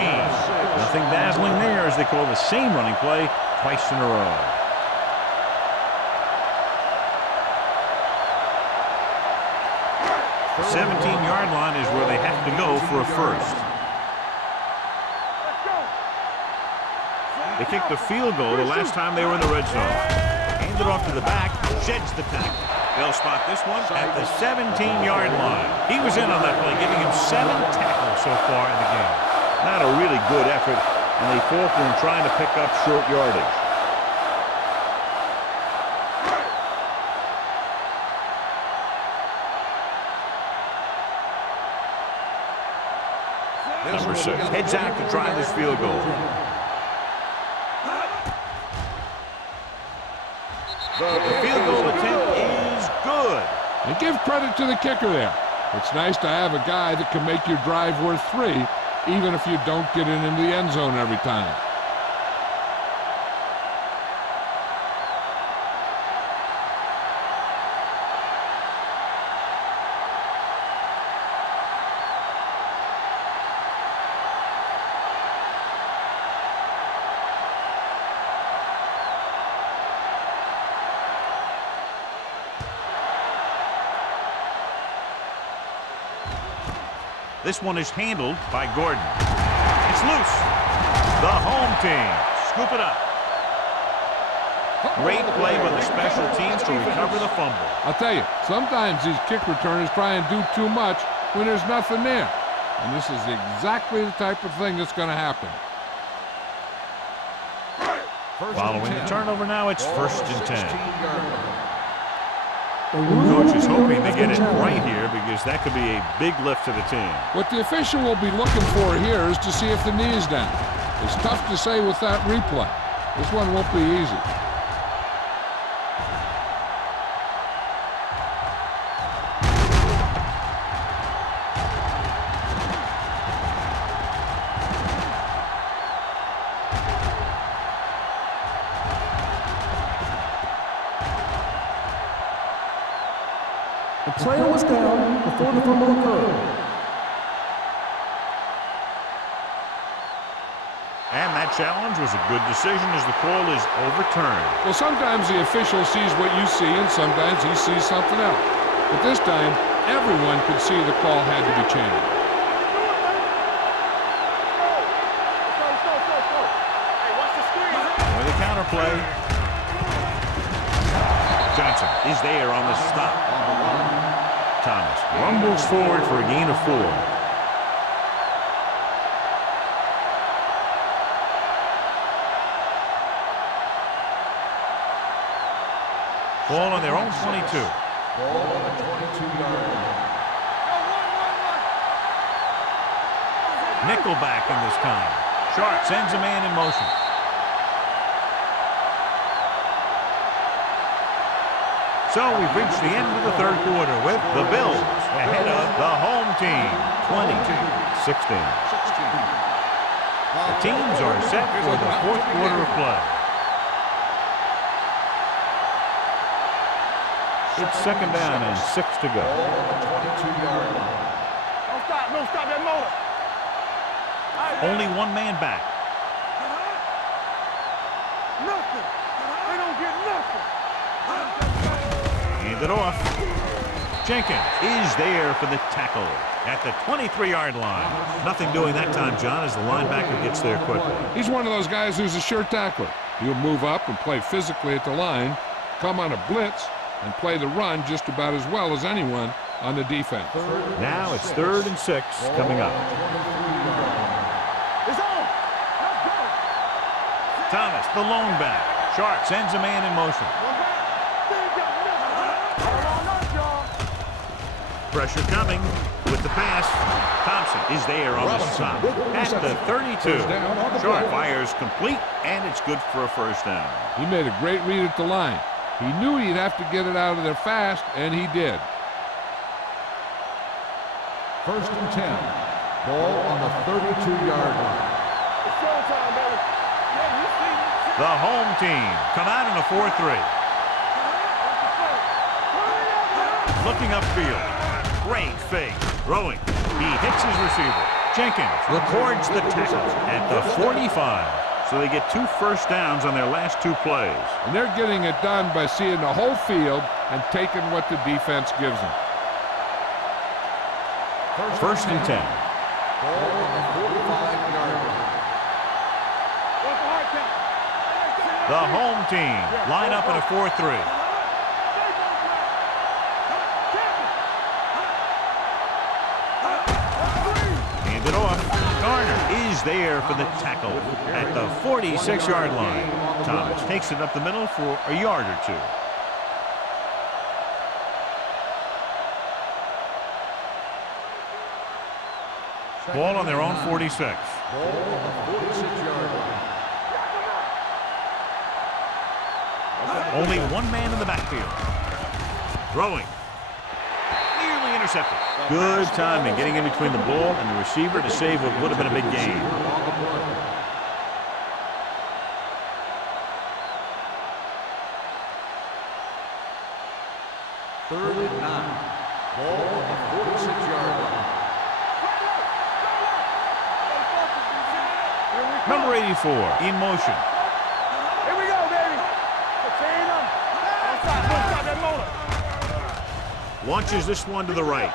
Nothing dazzling there as they call the same running play twice in a row. The 17-yard line is where they have to go for a first. They kicked a field goal the last time they were in the red zone. Hand it off to the back, sheds the tackle. They'll spot this one at the 17-yard line. He was in on that play, giving him 7 tackles so far in the game. Not a really good effort, and they fall for him trying to pick up short yardage. Number 6 heads out to try this field goal. The field goal attempt is good. And give credit to the kicker there. It's nice to have a guy that can make your drive worth 3, even if you don't get it into the end zone every time. This one is handled by Gordon. It's loose. The home team scoop it up. Great play by the special teams to recover the fumble. I'll tell you, sometimes these kick returners try and do too much when there's nothing there. And this is exactly the type of thing that's going to happen. Following the turnover now, it's 1st and 10. Coach is hoping to get it right here because that could be a big lift to the team. What the official will be looking for here is to see if the knee is down. It's tough to say with that replay. This one won't be easy. The player was down before the fumble occurred. And that challenge was a good decision as the call is overturned. Well, sometimes the official sees what you see, and sometimes he sees something else. But this time, everyone could see the call had to be changed. With a counter play. Johnson is there on the stop. Thomas rumbles forward for a gain of 4. Ball on their own 22. Ball on the 22-yard line. Nickelback in this time. Sharp sends a man in motion. So we've reached the end of the 3rd quarter with the Bills ahead of the home team, 20-16. The teams are set for the 4th quarter of play. It's 2nd down and 6 to go. Ball on the 22-yard line. Don't stop that motor. Only one man back. Nothing. They don't get nothing. Hand it off. Jenkins is there for the tackle at the 23-yard line. Nothing doing that time, John, as the linebacker gets there quickly. He's one of those guys who's a sure tackler. He'll move up and play physically at the line, come on a blitz, and play the run just about as well as anyone on the defense. Now it's 3rd and 6 coming up. It's on. Let's go. Thomas, the lone back. Sharp sends a man in motion. Pressure coming with the pass. Thompson is there on the stop at the 32. Sharp fires complete, and it's good for a 1st down. He made a great read at the line. He knew he'd have to get it out of there fast, and he did. 1st and 10. Ball on the 32-yard line. It's showtime, baby. Yeah, you see. The home team come out in a 4-3. Looking upfield. Great fake. Throwing. He hits his receiver. Jenkins records the tackle at the 45. So they get 2 first downs on their last 2 plays. And they're getting it done by seeing the whole field and taking what the defense gives them. 1st and 10. Ball on the 45-yard line. The home team line up in a 4-3. Hand it off. Garner is there for the tackle at the 46-yard line. Thomas takes it up the middle for a yard or 2. Ball on their own 46. Ball on the 46-yard line. Only one man in the backfield. Throwing. Nearly intercepted. Good timing getting in between the ball and the receiver to save what would have been a big gain. Third and 9. Ball on the 46-yard line. Number 84 in motion. Here we go, baby. Don't stop that motor. Launches this one to the right.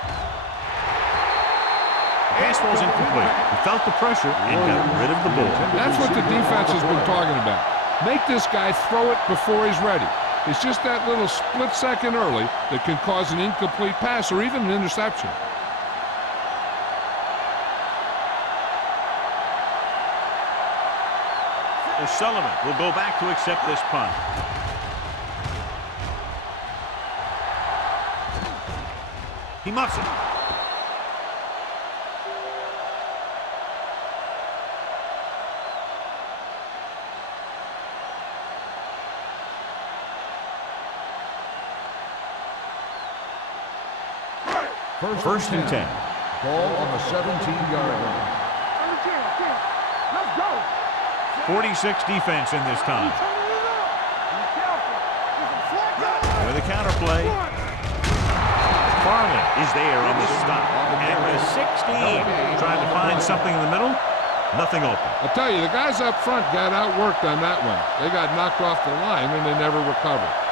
Pass falls incomplete. He felt the pressure and got rid of the ball. That's what the defense has been talking about. Make this guy throw it before he's ready. It's just that little split second early that can cause an incomplete pass or even an interception. O'Sullivan will go back to accept this punt. He muffs it. First and 10. Ball on the 17-yard line. Let's go. 46 defense in this time. With a counter play. Farland is there on the stop. At the 16. Trying to find something in the middle. Nothing open. I'll tell you, the guys up front got outworked on that one. They got knocked off the line and they never recovered.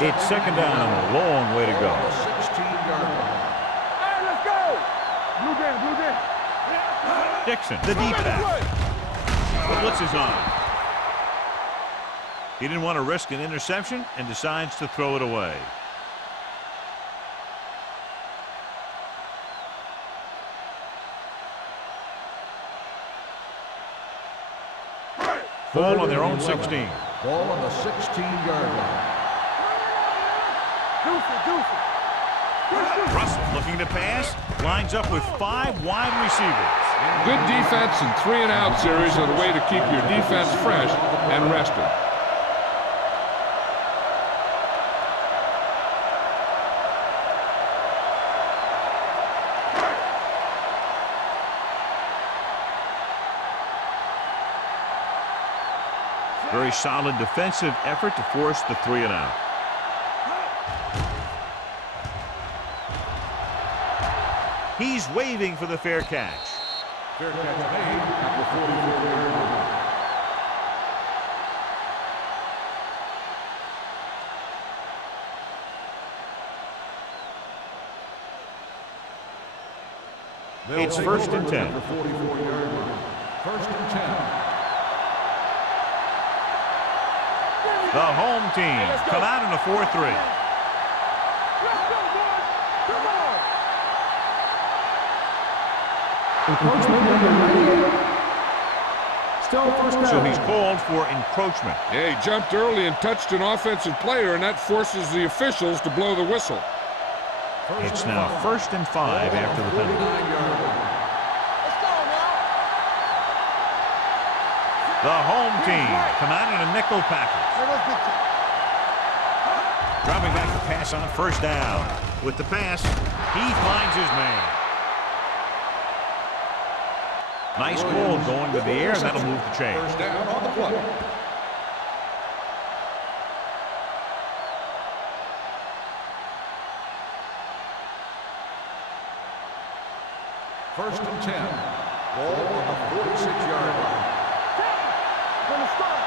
It's second down and a long way to go. 16-yard line. Hey, let's go. Blue game. Dixon, the deep pass. The blitz is on. He didn't want to risk an interception and decides to throw it away. Ball on their own 16. Ball on the 16-yard line. Russell looking to pass. Lines up with 5 wide receivers. Good defense and 3-and-out series are the way to keep your defense fresh and rested. Very solid defensive effort to force the 3-and-out. He's waving for the fair catch. Fair catch made at the 44-yard line. It's first and 10. The 44-yard line. First and 10. The home team come out in a 4-3. Encroachment number 98. Still first down. So he's called for encroachment. Yeah, he jumped early and touched an offensive player, and that forces the officials to blow the whistle. It's now first and 5 after the penalty. The home team come out in a nickel package. Dropping back the pass on first down. With the pass, he finds his man. Nice ball going to the air, and that'll move the chain. First down on the play. First and 10. Ball on the 46-yard line. From the start.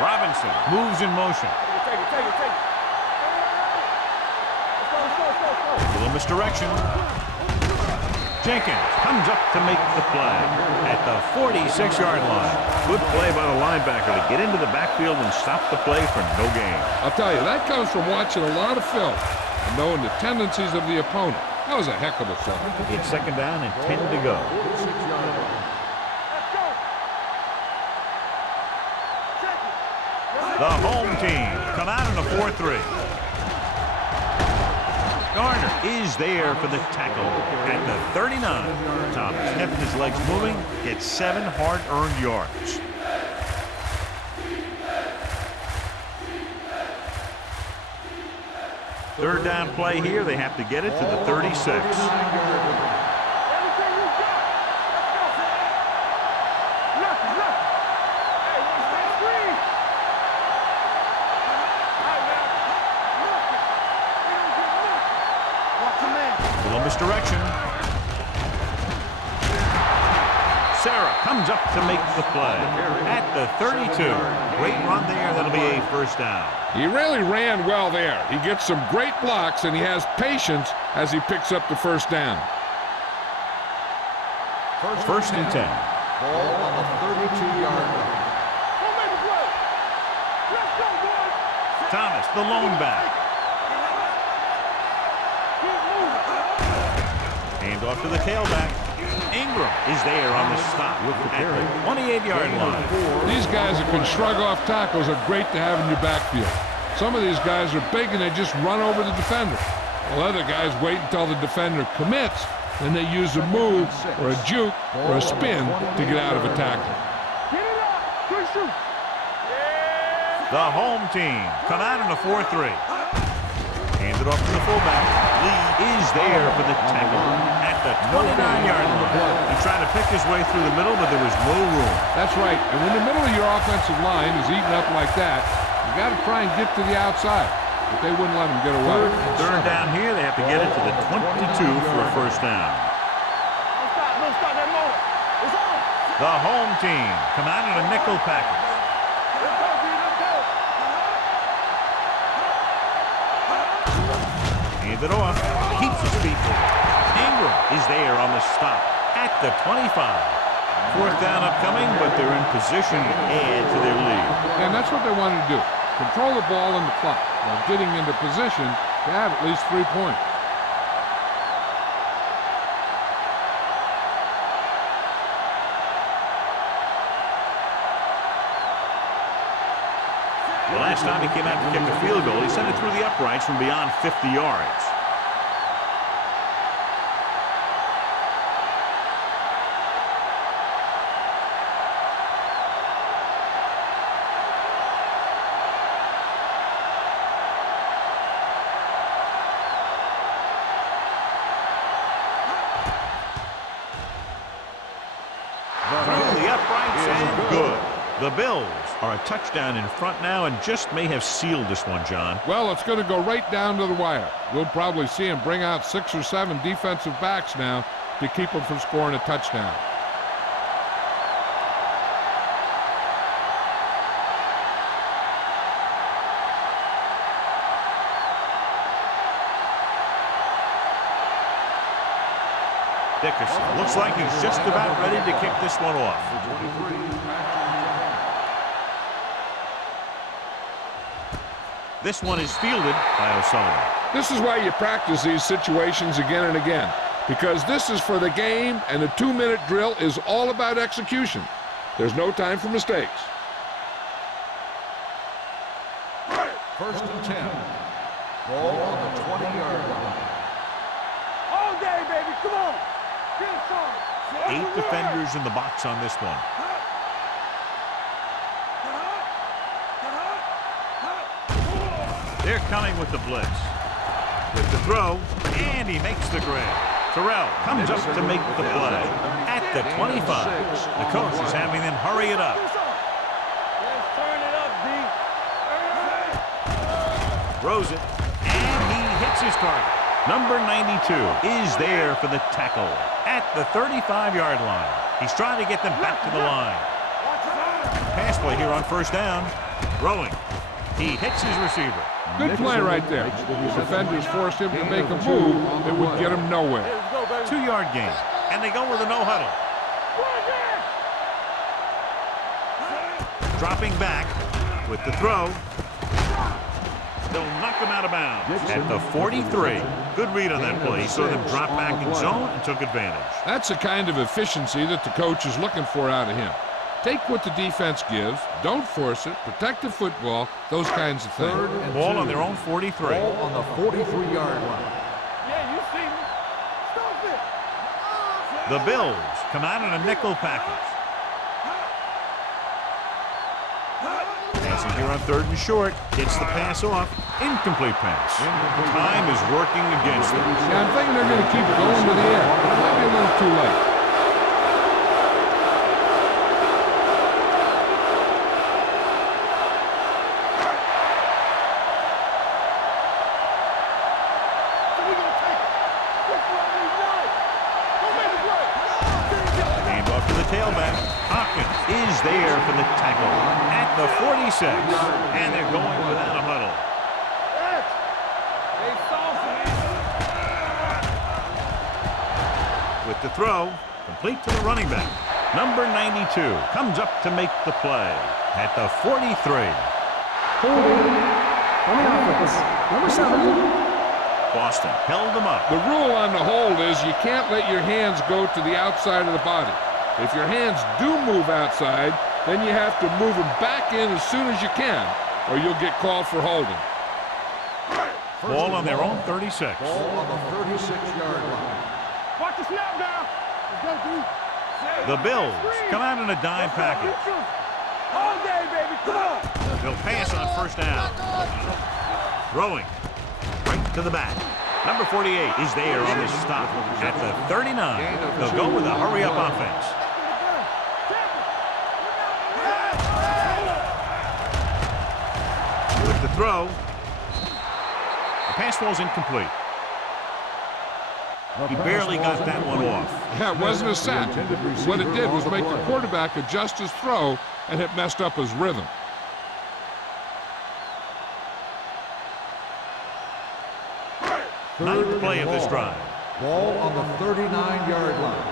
Robinson moves in motion. Take it. Let's go. A little misdirection. Jenkins comes up to make the play at the 46-yard line. Good play by the linebacker to get into the backfield and stop the play for no gain. I'll tell you, that comes from watching a lot of film and knowing the tendencies of the opponent. That was a heck of a play. It's second down and 10 to go. 46-yard line. The home team come out in a 4-3. Garner is there for the tackle at the 39. Thomas kept his legs moving, gets 7 hard-earned yards. Third down play here. They have to get it to the 36. Misdirection. Sarah comes up to make the play at the 32. Great run there. That'll be a first down. He really ran well there. He gets some great blocks, and he has patience as he picks up the first down. First and 10. Ball on the 32-yard line. Thomas, the lone back. Hand off to the tailback. Ingram is there on the stop at the 28-yard line. These guys that can shrug off tackles are great to have in your backfield. Some of these guys are big and they just run over the defender. While other guys wait until the defender commits, then they use a move or a juke or a spin to get out of a tackle. The home team come out in a 4-3. Hand it off to the fullback. Lee is there for the tackle at the 29-yard line. He tried to pick his way through the middle, but there was no room. That's right. And when the middle of your offensive line is eaten up like that, you got to try and get to the outside. But they wouldn't let him get away. Third down here. They have to get it to the 22 for a first down. The home team come out in a nickel package. Hand it off. Keeps his feet moving. Ingram is there on the stop at the 25. Fourth down upcoming, but they're in position to add to their lead. And that's what they wanted to do. Control the ball and the clock while getting into position to have at least 3 points. The last time he came out to kick a field goal, he sent it through the uprights from beyond 50 yards. Through the uprights and good. The Bills are a touchdown in front now and just may have sealed this one, John. Well, it's going to go right down to the wire. We'll probably see him bring out 6 or 7 defensive backs now to keep him from scoring a touchdown. Dickerson looks like he's just about ready to kick this one off. This one is fielded by O'Sullivan. This is why you practice these situations again and again, because this is for the game, and a 2-minute drill is all about execution. There's no time for mistakes. First and 10. Ball on the 20-yard line. All day, baby. Come on. Get it started. 8 defenders in the box on this one. They're coming with the blitz. With the throw, and he makes the grab. Terrell comes up to make the play at the 25. The coach is having them hurry it up. Let's turn it up, D. Throws it, and he hits his target. Number 92 is there for the tackle at the 35-yard line. He's trying to get them back to the line. Pass play here on first down. Throwing. He hits his receiver. Good play right there. The defenders forced him to make a move that would get him nowhere. 2-yard gain, and they go with a no huddle. Dropping back with the throw. They'll knock him out of bounds at the 43. Good read on that play. He saw them drop back in zone and took advantage. That's the kind of efficiency that the coach is looking for out of him. Take what the defense gives, don't force it, protect the football, those kinds of things. Ball on their own 43. Ball on the 43-yard line. Yeah, you see me. Stop it. The Bills come out in a nickel package. Passing here on 3rd and short. Gets the pass off. Incomplete pass. Time is working against them. Yeah, I'm thinking they're going to keep it going to the end. It might be a little too late. Hand off to the tailback. Hopkins is there for the tackle at the 46. And they're going without a huddle. With the throw, complete to the running back. Number 92 comes up to make the play at the 43. Holding on the offense. Number 7. Boston held them up. The rule on the hold is you can't let your hands go to the outside of the body. If your hands do move outside, then you have to move them back in as soon as you can, or you'll get called for holding. Ball on their own 36. Ball on the 36-yard line. Watch the snap down. Let's go, D. The Bills come out in a dime package. All day, baby. Come on. They'll pass on first down. Throwing right to the back. Number 48 is there on the stop at the 39. They'll go with a hurry-up offense. With the throw, the pass falls incomplete. He barely got that one off. Yeah, it wasn't a sack. What it did was make the quarterback adjust his throw, and it messed up his rhythm. Ninth play of this drive. Ball on the 39-yard line.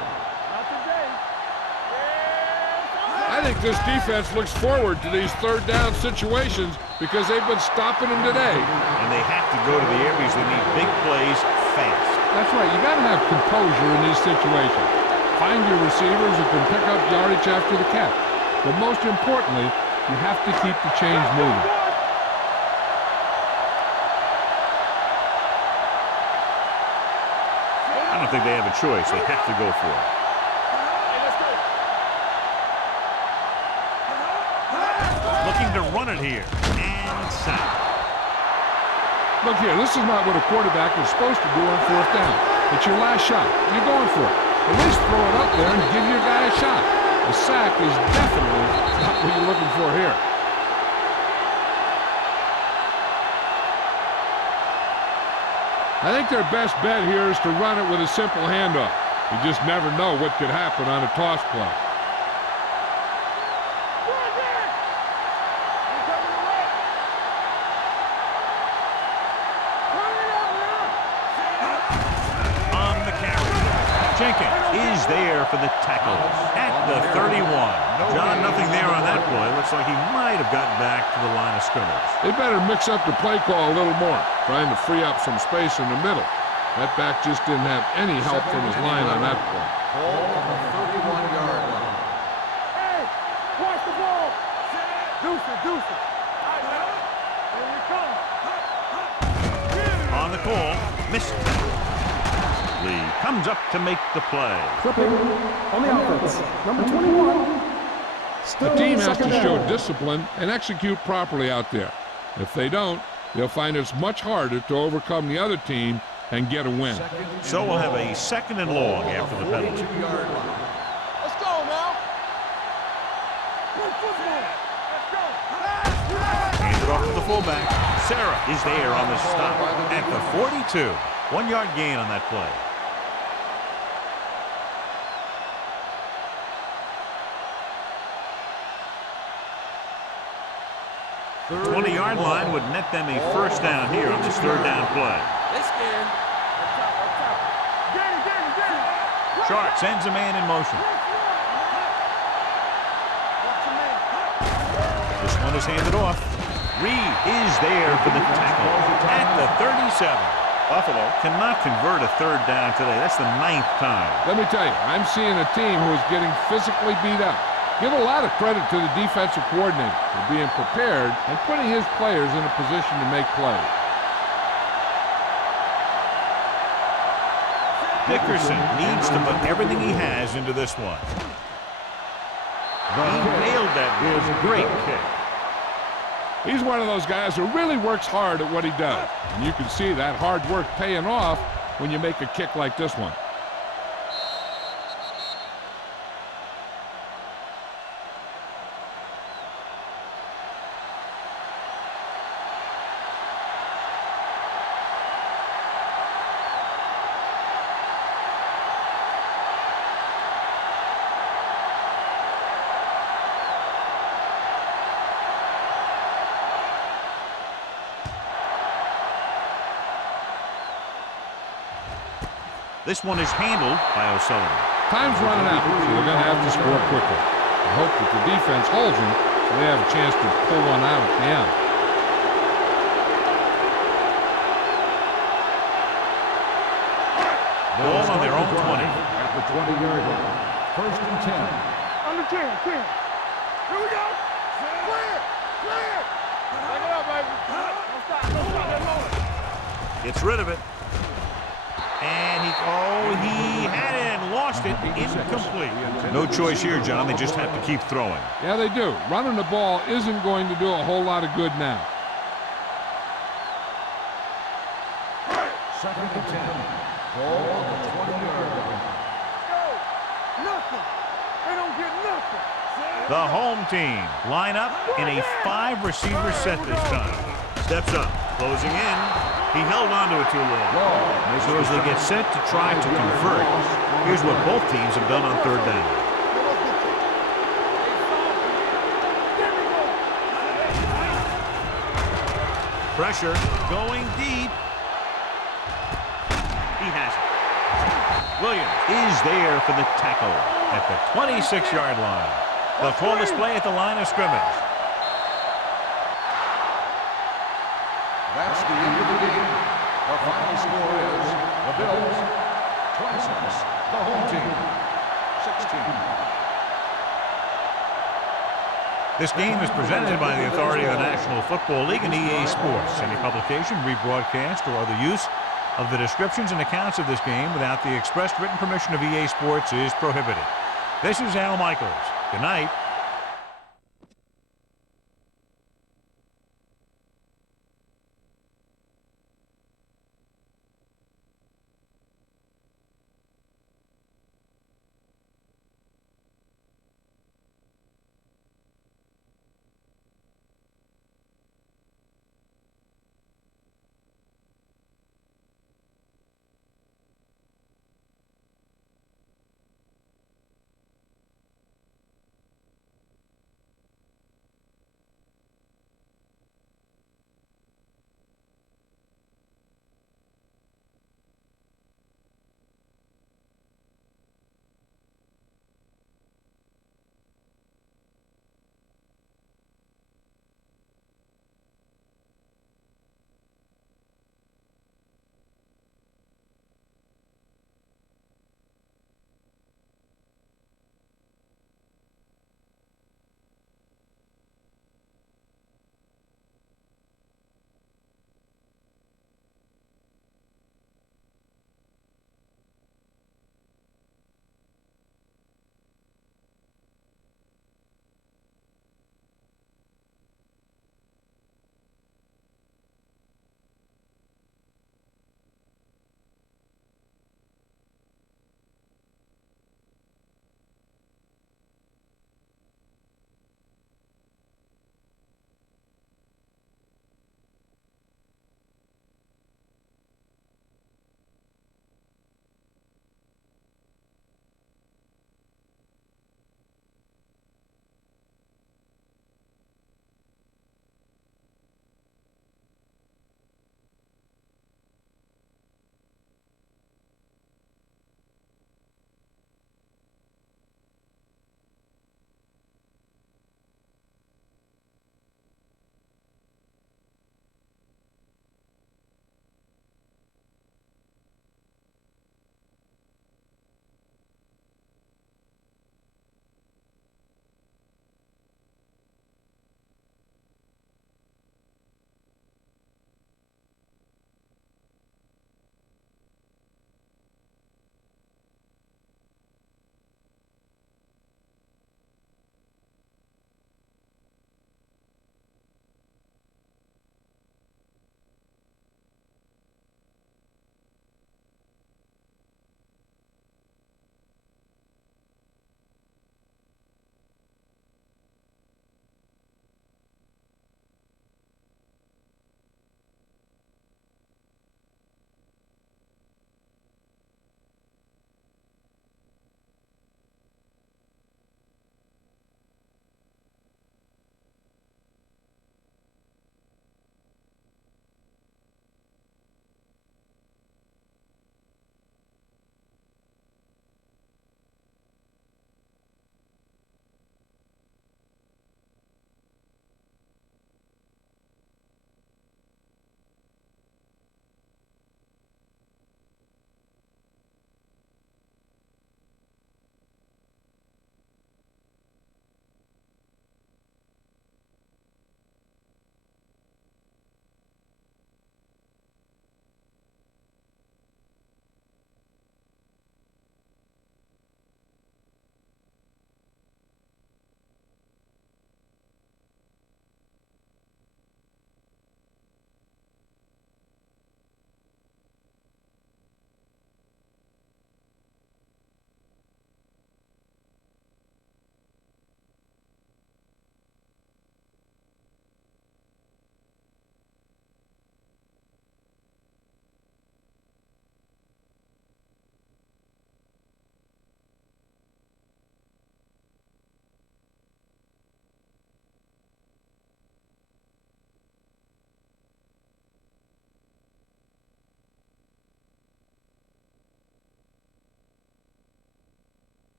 I think this defense looks forward to these third down situations because they've been stopping them today. And they have to go to the areas that need big plays fast. That's right. You got to have composure in these situations. Find your receivers who can pick up yardage after the catch. But most importantly, you have to keep the chains moving. I don't think they have a choice. They have to go for it. Looking to run it here. And sack. Look here, this is not what a quarterback is supposed to do on fourth down. It's your last shot. You're going for it. At least throw it up there and give your guy a shot. A sack is definitely not what you're looking for here. I think their best bet here is to run it with a simple handoff. You just never know what could happen on a toss play. Jenkins is there for the tackle at the 31. John, nothing there on that play. Looks like he might have gotten back to the line of scrimmage. They better mix up the play call a little more, trying to free up some space in the middle. That back just didn't have any help from his line on that play. Ball on the 31-yard line. Hey, watch the ball. Deuce it, deuce it. Here we come. On the call, missed. Lee comes up to make the play. Clipping on the offense. Number 21. The team has to show discipline and execute properly out there. If they don't, they'll find it's much harder to overcome the other team and get a win. So we'll have a second and long after the penalty. Let's go now. Good football. Let's go. Hands it off to the fullback. Sarah is there on the stop at the 42. 1 yard gain on that play. 20-yard line would net them a first down here on this third down play. Sharp sends a man in motion. This one is handed off. Reed is there for the tackle at the 37. Buffalo cannot convert a third down today. That's the 9th time. Let me tell you, I'm seeing a team who is getting physically beat up. Give a lot of credit to the defensive coordinator for being prepared and putting his players in a position to make plays. Dickerson needs to put everything he has into this one. He nailed that. It was a great kick. He's one of those guys who really works hard at what he does. And you can see that hard work paying off when you make a kick like this one. This one is handled by O'Sullivan. Time's running out, so they're going to have to score quickly. I hope that the defense holds them so they have a chance to pull one out at the end. Ball on their own 20. At the 20-yard line. First and 10. Under 10. Here we go. Clear. Take it up, baby. Don't stop. Let's roll it. Gets rid of it. And he had it and lost it. Incomplete. No choice here, John. They just have to keep throwing. Yeah, they do. Running the ball isn't going to do a whole lot of good now. Second and 10. Ball on the 20-yard line. Nothing. They don't get nothing. The home team line up in a 5-receiver set this time. Steps up, closing in. He held on to it too long. So as they get set to try to convert, here's what both teams have done on third down. Pressure going deep. He has it. Williams is there for the tackle at the 26-yard line. The full display at the line of scrimmage. That's the end of the game. The final score is the Bills 26, the home team 16. This game is presented by the authority of the National Football League and EA Sports. Any publication, rebroadcast, or other use of the descriptions and accounts of this game without the expressed written permission of EA Sports is prohibited. This is Al Michaels. Good night.